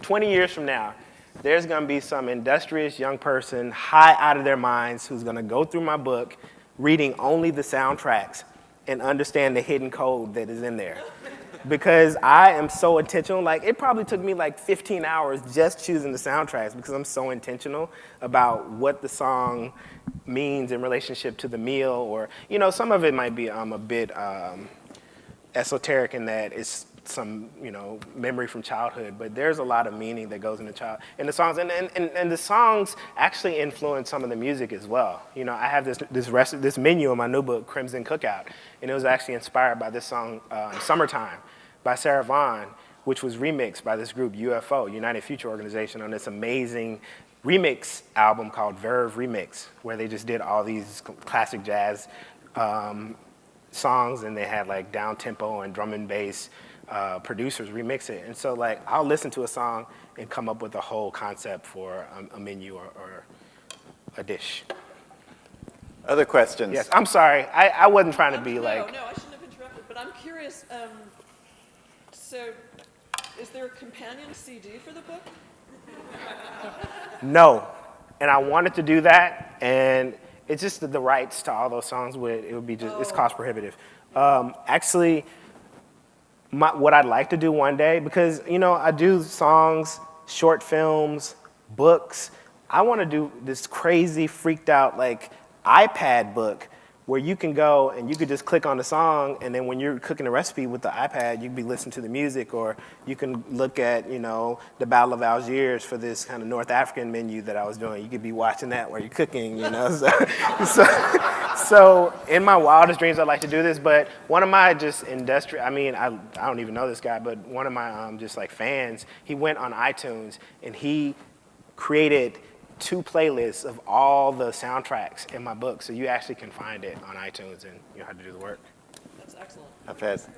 20 years from now, there's going to be some industrious young person high out of their minds who's going to go through my book, reading only the soundtracks, and understand the hidden code that is in there. because I am so intentional. Like, it probably took me like 15 hours just choosing the soundtracks because I'm so intentional about what the song means in relationship to the meal, or, you know, some of it might be a bit esoteric in that it's some, you know, memory from childhood, but there's a lot of meaning that goes into the songs, and the songs actually influence some of the music as well. You know, I have this menu in my new book, Crimson Cookout, and it was actually inspired by this song, Summertime, by Sarah Vaughan, which was remixed by this group UFO, United Future Organization, on this amazing remix album called Verve Remix, where they just did all these classic jazz songs, and they had like down tempo and drum and bass producers remix it. And so, like, I'll listen to a song and come up with a whole concept for a menu or a dish. Other questions? Yes, I'm sorry. I wasn't trying to be like. No, I shouldn't have interrupted, but I'm curious. So, is there a companion CD for the book? No, and I wanted to do that, and it's just the rights to all those songs would be just, it's cost prohibitive. Actually, what I'd like to do one day, because, you know, I do songs, short films, books. I want to do this crazy, freaked out, like, iPad book where you can go and you could just click on the song, and then when you're cooking a recipe with the iPad, you can be listening to the music, or you can look at, you know, the Battle of Algiers for this kind of North African menu that I was doing. You could be watching that while you're cooking, you know. So in my wildest dreams, I'd like to do this, but one of my just I don't even know this guy, but one of my just like fans, he went on iTunes and he created 2 playlists of all the soundtracks in my book, so you actually can find it on iTunes and you know how to do the work. That's excellent. Hafez.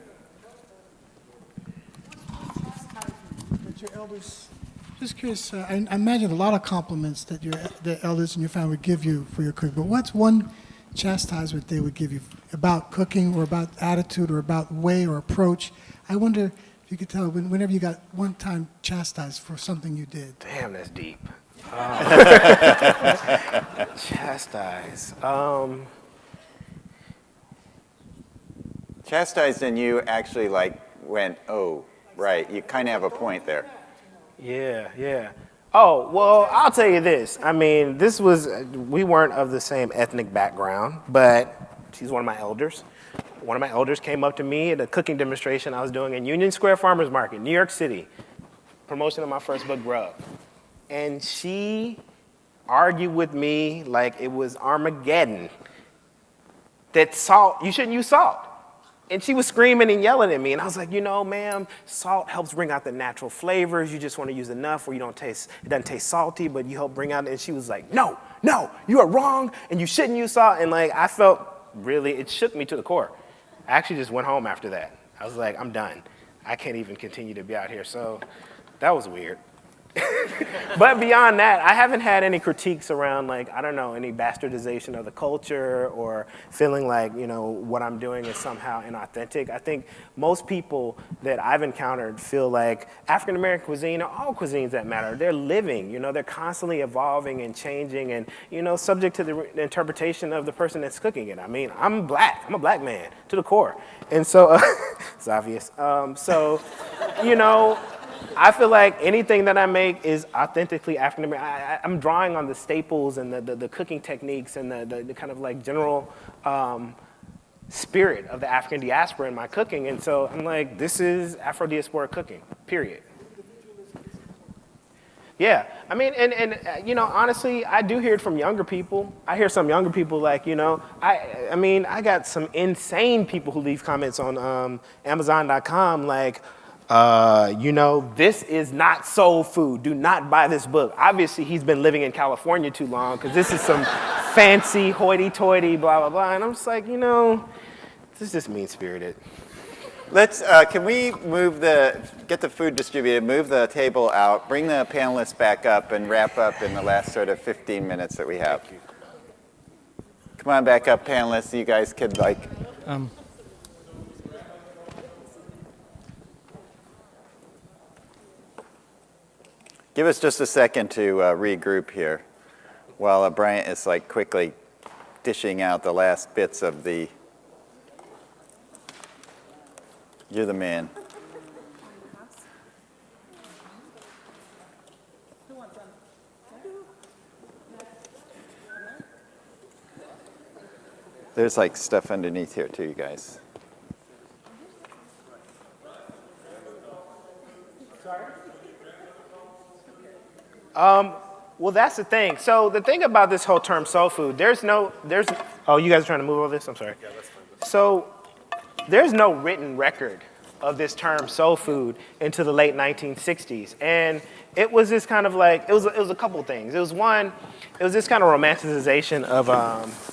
But your elders, just curious, I imagine a lot of compliments that the elders in your family would give you for your cooking, but what's one chastisement they would give you about cooking or about attitude or about way or approach? I wonder if you could tell whenever you got one time chastised for something you did. Damn, that's deep. Chastise. Chastised and you actually like went, oh, right, you kind of have a point there. Yeah. Oh, well, I'll tell you this. I mean, we weren't of the same ethnic background, but she's one of my elders. One of my elders came up to me at a cooking demonstration I was doing in Union Square Farmers Market, New York City, promotion of my first book, Grub. And she argued with me like it was Armageddon, that salt, you shouldn't use salt. And she was screaming and yelling at me. And I was like, you know, ma'am, salt helps bring out the natural flavors. You just want to use enough where it doesn't taste salty, but you help bring out, and she was like, no, you are wrong, and you shouldn't use salt. And like, I felt really, it shook me to the core. I actually just went home after that. I was like, I'm done. I can't even continue to be out here. So that was weird. But beyond that, I haven't had any critiques around, like, I don't know, any bastardization of the culture or feeling like, you know, what I'm doing is somehow inauthentic. I think most people that I've encountered feel like African-American cuisine, or all cuisines that matter, they're living, you know, they're constantly evolving and changing and, you know, subject to the interpretation of the person that's cooking it. I mean, I'm a black man to the core. And so, it's obvious. So, you know, I feel like anything that I make is authentically African American. I'm drawing on the staples and the cooking techniques and the kind of like general spirit of the African diaspora in my cooking. And so I'm like, this is Afro-diasporic cooking, period. Yeah, I mean, and you know, honestly, I do hear it from younger people. I hear some younger people like, you know, I mean, I got some insane people who leave comments on Amazon.com like, you know, this is not soul food. Do not buy this book. Obviously, he's been living in California too long because this is some fancy hoity-toity, blah, blah, blah. And I'm just like, you know, this is just mean-spirited. Let's, can we get the food distributed, move the table out, bring the panelists back up and wrap up in the last sort of 15 minutes that we have. Come on back up, panelists. You guys could like... Give us just a second to regroup here while Bryant is like quickly dishing out the last bits of the... You're the man. There's like stuff underneath here too, you guys. Well, that's the thing. So the thing about this whole term soul food, oh, you guys are trying to move all this? I'm sorry. Yeah, that's fine. So there's no written record of this term soul food into the late 1960s. And it was this kind of like, it was a couple things. It was this kind of romanticization of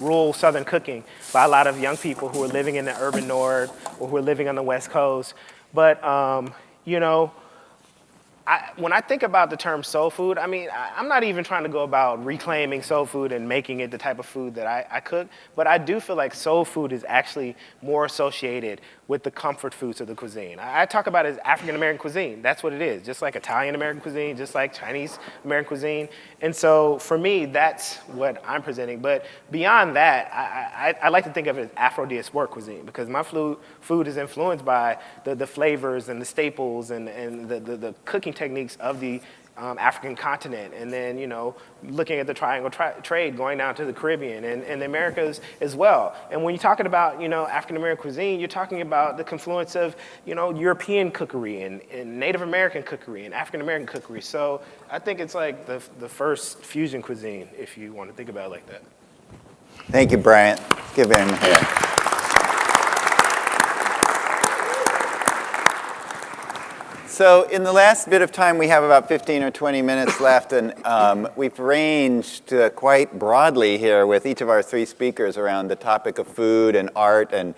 rural Southern cooking by a lot of young people who were living in the urban north or who were living on the West Coast. But, you know, when I think about the term soul food, I mean, I'm not even trying to go about reclaiming soul food and making it the type of food that I cook, but I do feel like soul food is actually more associated with the comfort foods of the cuisine. I talk about it as African-American cuisine. That's what it is, just like Italian-American cuisine, just like Chinese-American cuisine. And so for me, that's what I'm presenting. But beyond that, I like to think of it as Afro-diasporic cuisine because my food is influenced by the flavors and the staples and the cooking techniques of the African continent, and then, you know, looking at the triangle trade going down to the Caribbean and the Americas as well. And when you're talking about, you know, African-American cuisine, you're talking about the confluence of, you know, European cookery and Native American cookery and African-American cookery. So I think it's like the first fusion cuisine, if you want to think about it like that. Thank you, Bryant. Give him a hand. So in the last bit of time, we have about 15 or 20 minutes left, and we've ranged quite broadly here with each of our three speakers around the topic of food and art and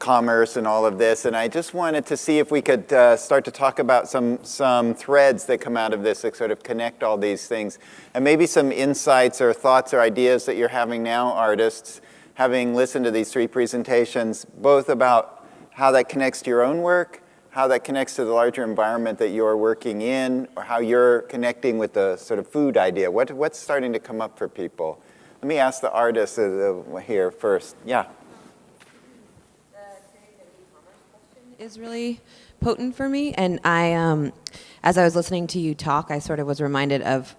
commerce and all of this. And I just wanted to see if we could start to talk about some threads that come out of this that sort of connect all these things. And maybe some insights or thoughts or ideas that you're having now, artists, having listened to these three presentations, both about how that connects to your own work, how that connects to the larger environment that you're working in, or how you're connecting with the sort of food idea. What's starting to come up for people? Let me ask the artists here first. Yeah. The creativity commerce question is really potent for me, and I, as I was listening to you talk, I sort of was reminded of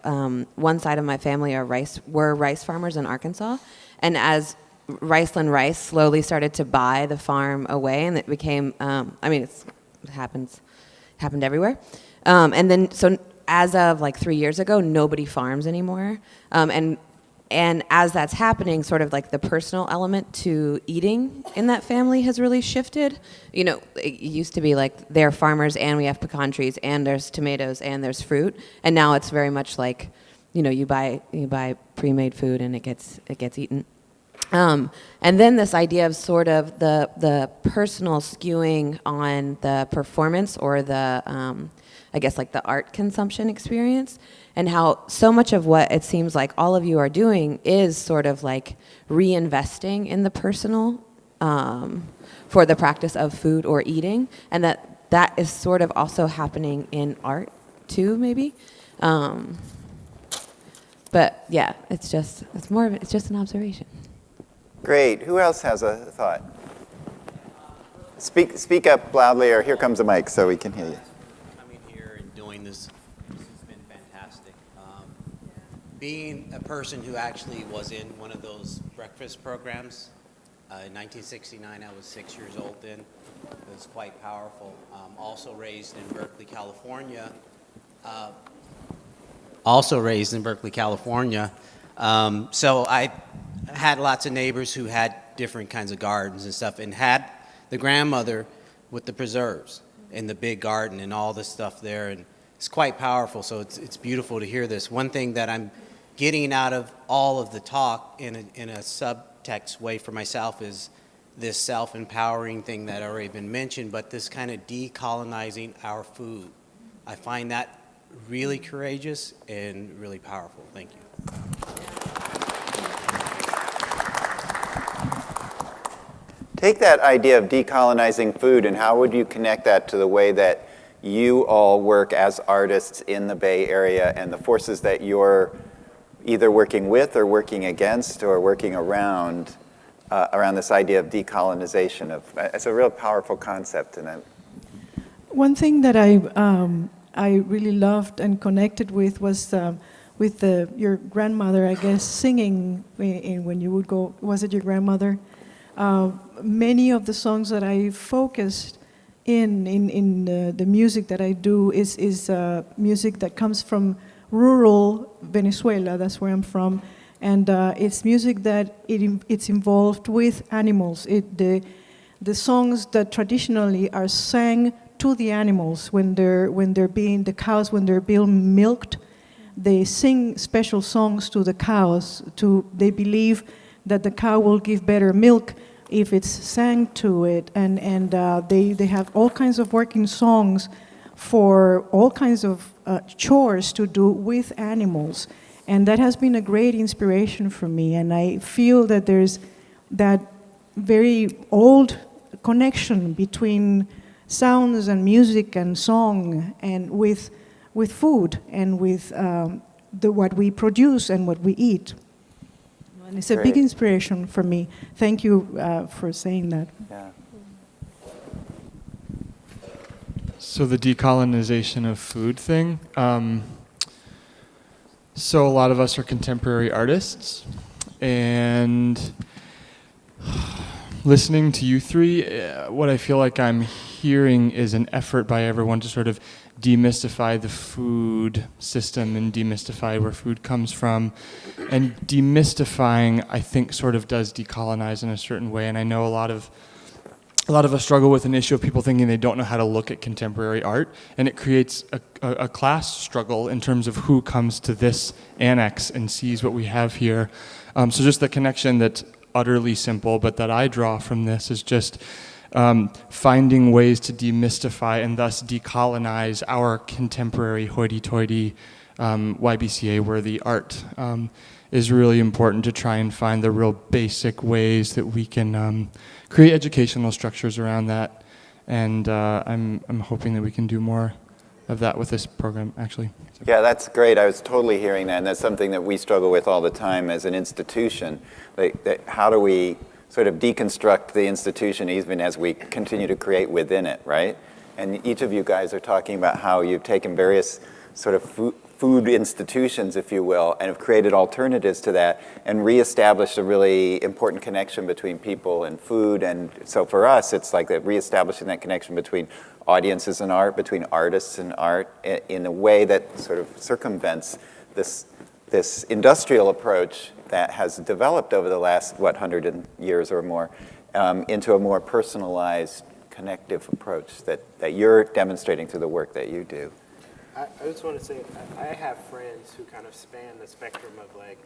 one side of my family were rice farmers in Arkansas, and as Riceland Rice slowly started to buy the farm away, and it became, it happened everywhere. And then, so as of like 3 years ago, nobody farms anymore. And as that's happening, sort of like the personal element to eating in that family has really shifted. You know, it used to be like they're farmers and we have pecan trees and there's tomatoes and there's fruit. And now it's very much like, you know, you buy pre-made food and it gets eaten. And then this idea of sort of the personal skewing on the performance or the, I guess like the art consumption experience, and how so much of what it seems like all of you are doing is sort of like reinvesting in the personal for the practice of food or eating, and that is sort of also happening in art too, maybe. But yeah, it's just an observation. Great. Who else has a thought? Speak up loudly, or here comes a mic so we can hear you. Coming here and doing this has been fantastic. Being a person who actually was in one of those breakfast programs in 1969, I was 6 years old then. It was quite powerful. Also raised in Berkeley, California. So I had lots of neighbors who had different kinds of gardens and stuff, and had the grandmother with the preserves and the big garden and all this stuff there, and it's quite powerful. So it's beautiful to hear this. One thing that I'm getting out of all of the talk in a subtext way for myself is this self-empowering thing that already been mentioned, but this kind of decolonizing our food. I find that really courageous and really powerful. Thank you. Take that idea of decolonizing food, and how would you connect that to the way that you all work as artists in the Bay Area and the forces that you're either working with or working against or working around this idea of decolonization? It's a real powerful concept. And one thing that I really loved and connected with was with your grandmother, I guess, singing when you would go. Was it your grandmother? Many of the songs that I focused in the music that I do is music that comes from rural Venezuela. That's where I'm from, and it's music that it's involved with animals. The songs that traditionally are sang to the animals when they're being the cows when they're being milked, they sing special songs to the cows. They believe that the cow will give better milk if it's sang to it, and they have all kinds of working songs for all kinds of chores to do with animals, and that has been a great inspiration for me. And I feel that there's that very old connection between sounds and music and song and with food and with what we produce and what we eat. And it's a big inspiration for me. Thank you for saying that. Yeah. So the decolonization of food thing. So a lot of us are contemporary artists, and listening to you three, what I feel like I'm hearing is an effort by everyone to sort of demystify the food system and demystify where food comes from. And demystifying, I think, sort of does decolonize in a certain way. And I know a lot of us struggle with an issue of people thinking they don't know how to look at contemporary art, and it creates a class struggle in terms of who comes to this annex and sees what we have here. So just the connection that's utterly simple, but that I draw from this is just finding ways to demystify and thus decolonize our contemporary hoity-toity YBCA-worthy art is really important to try and find the real basic ways that we can create educational structures around that. And I'm hoping that we can do more of that with this program, actually. Yeah, that's great. I was totally hearing that, and that's something that we struggle with all the time as an institution. How do we sort of deconstruct the institution even as we continue to create within it, right? And each of you guys are talking about how you've taken various sort of food institutions, if you will, and have created alternatives to that and reestablished a really important connection between people and food. And so for us, it's like reestablishing that connection between audiences and art, between artists and art, in a way that sort of circumvents this industrial approach that has developed over the last, 100 years or more, into a more personalized, connective approach that you're demonstrating through the work that you do. I just want to say, I have friends who kind of span the spectrum of like,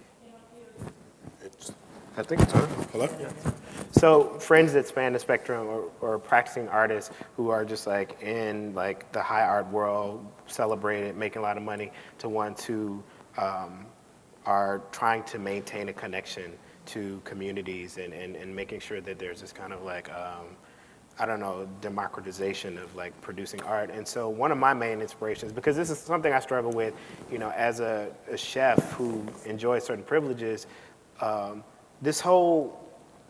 I think it's on. Hello? Yeah. So friends that span the spectrum or practicing artists who are just like in like the high art world, celebrated, making a lot of money, to ones who are trying to maintain a connection to communities and making sure that there's this kind of like, I don't know, democratization of like producing art. And so one of my main inspirations, because this is something I struggle with, you know, as a chef who enjoys certain privileges, this whole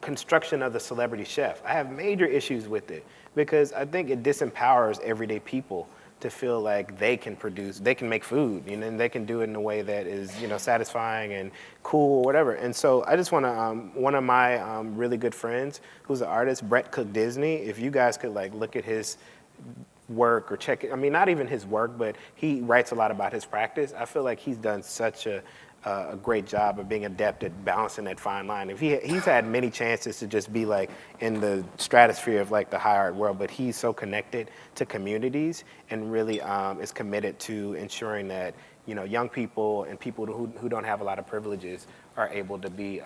construction of the celebrity chef, I have major issues with it because I think it disempowers everyday people to feel like they can produce, they can make food, you know, and they can do it in a way that is, you know, satisfying and cool or whatever. And so I just want to, one of my really good friends who's an artist, Brett Cook Disney, if you guys could like look at his work or check it, I mean, not even his work, but he writes a lot about his practice. I feel like he's done such a great job of being adept at balancing that fine line. If he's had many chances to just be like in the stratosphere of like the high art world, but he's so connected to communities and really is committed to ensuring that, you know, young people and people who don't have a lot of privileges are able to be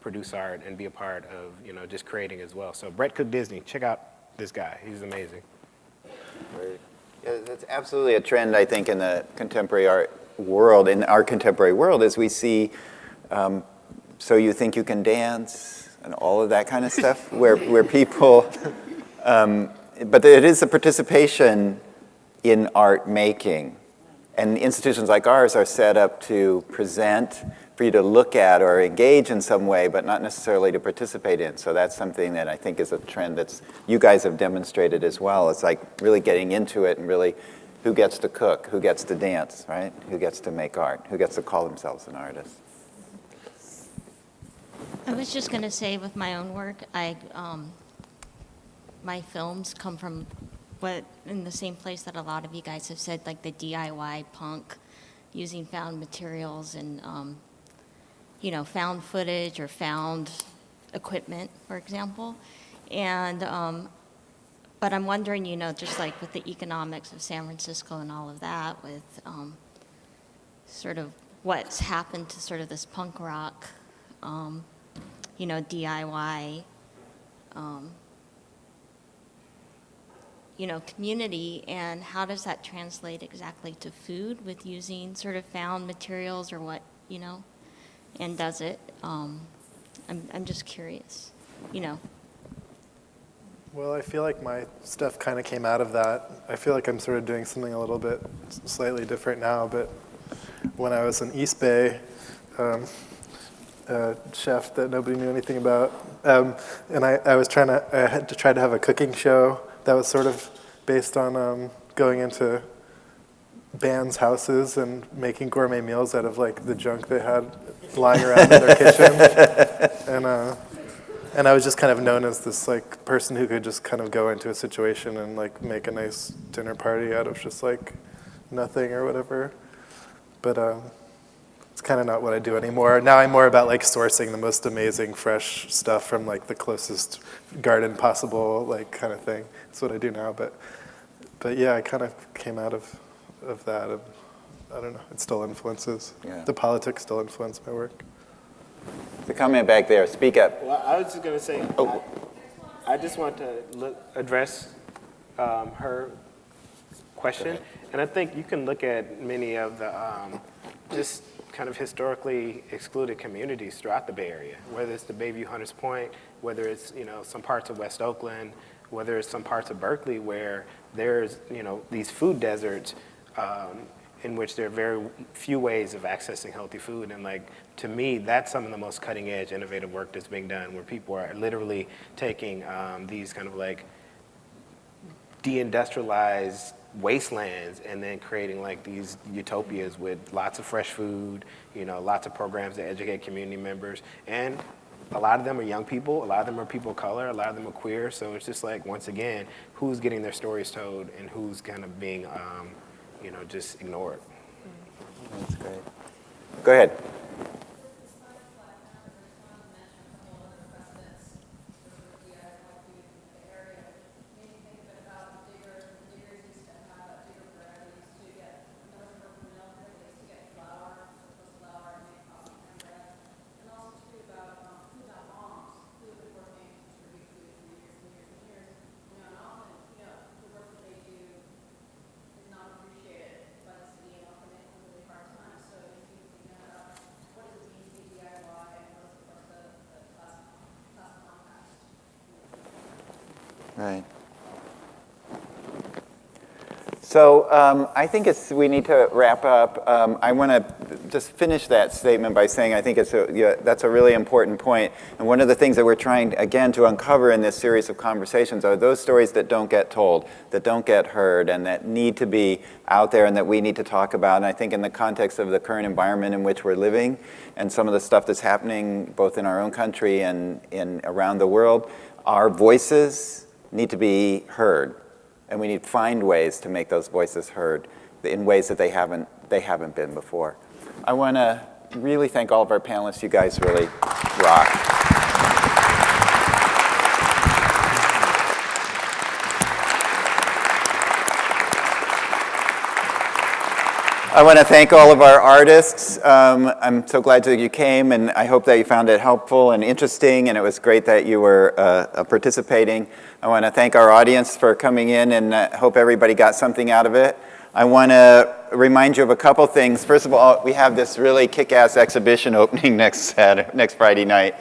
produce art and be a part of, you know, just creating as well. So Brett Cook Disney, check out this guy. He's amazing. Right. Yeah, that's absolutely a trend, I think, in the contemporary art world, in our contemporary world, as we see, so you think you can dance and all of that kind of stuff, where people, but it is a participation in art making. And institutions like ours are set up to present, for you to look at or engage in some way, but not necessarily to participate in. So that's something that I think is a trend that's you guys have demonstrated as well. It's like really getting into it and really Who gets to cook? Who gets to dance, right? Who gets to make art? Who gets to call themselves an artist? I was just going to say with my own work, my films come from in the same place that a lot of you guys have said, like the DIY punk, using found materials and, found footage or found equipment, for example. And, but I'm wondering, just like with the economics of San Francisco and all of that, with sort of what's happened to sort of this punk rock, DIY, community, and how does that translate exactly to food with using sort of found materials or what, and does it? I'm just curious, Well, I feel like my stuff kind of came out of that. I feel like I'm sort of doing something a little bit slightly different now, but when I was in East Bay, a chef that nobody knew anything about, and I had to try to have a cooking show that was sort of based on going into bands' houses and making gourmet meals out of like the junk they had lying around in their kitchen. And I was just kind of known as this like person who could just kind of go into a situation and like make a nice dinner party out of just like nothing or whatever. But it's kind of not what I do anymore. Now I'm more about like sourcing the most amazing fresh stuff from like the closest garden possible, like kind of thing. That's what I do now. But yeah, I kind of came out of that. And I don't know. It still influences. Yeah. The politics still influence my work. The comment back there, speak up. Well, I was just going to say, I just want to address her question. And I think you can look at many of the just kind of historically excluded communities throughout the Bay Area, whether it's the Bayview Hunters Point, whether it's, some parts of West Oakland, whether it's some parts of Berkeley where there's, these food deserts in which there are very few ways of accessing healthy food. And like, to me, that's some of the most cutting edge, innovative work that's being done, where people are literally taking these kind of like deindustrialized wastelands and then creating like these utopias with lots of fresh food, lots of programs that educate community members. And a lot of them are young people, a lot of them are people of color, a lot of them are queer. So it's just like, once again, who's getting their stories told and who's kind of being, just ignored. That's great. Go ahead. Right. So I think we need to wrap up. I want to just finish that statement by saying I think that's a really important point. And one of the things that we're trying, again, to uncover in this series of conversations are those stories that don't get told, that don't get heard, and that need to be out there and that we need to talk about. And I think in the context of the current environment in which we're living and some of the stuff that's happening both in our own country and around the world, our voices need to be heard, and we need to find ways to make those voices heard in ways that they haven't been before. I want to really thank all of our panelists. You guys really rock. I want to thank all of our artists. I'm so glad that you came, and I hope that you found it helpful and interesting, and it was great that you were participating. I want to thank our audience for coming in, and I hope everybody got something out of it. I want to remind you of a couple things. First of all, we have this really kick-ass exhibition opening next Friday night.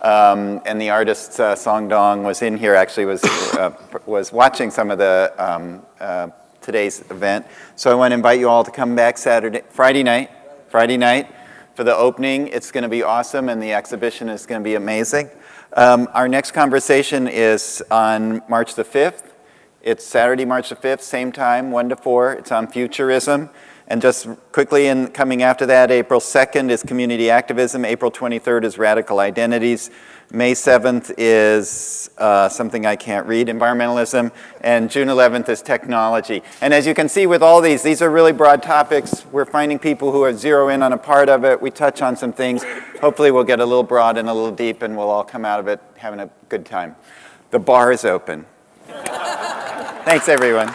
And the artist Song Dong was in here, actually was watching some of the today's event. So I want to invite you all to come back Friday night for the opening. It's going to be awesome, and the exhibition is going to be amazing. Our next conversation is on March the 5th, It's Saturday, March the 5th, same time, 1 to 4. It's on futurism. And just quickly, coming after that, April 2nd is community activism. April 23rd is radical identities. May 7th is something I can't read, environmentalism. And June 11th is technology. And as you can see with all these are really broad topics. We're finding people who are zero in on a part of it. We touch on some things. Hopefully we'll get a little broad and a little deep, and we'll all come out of it having a good time. The bar is open. Thanks, everyone.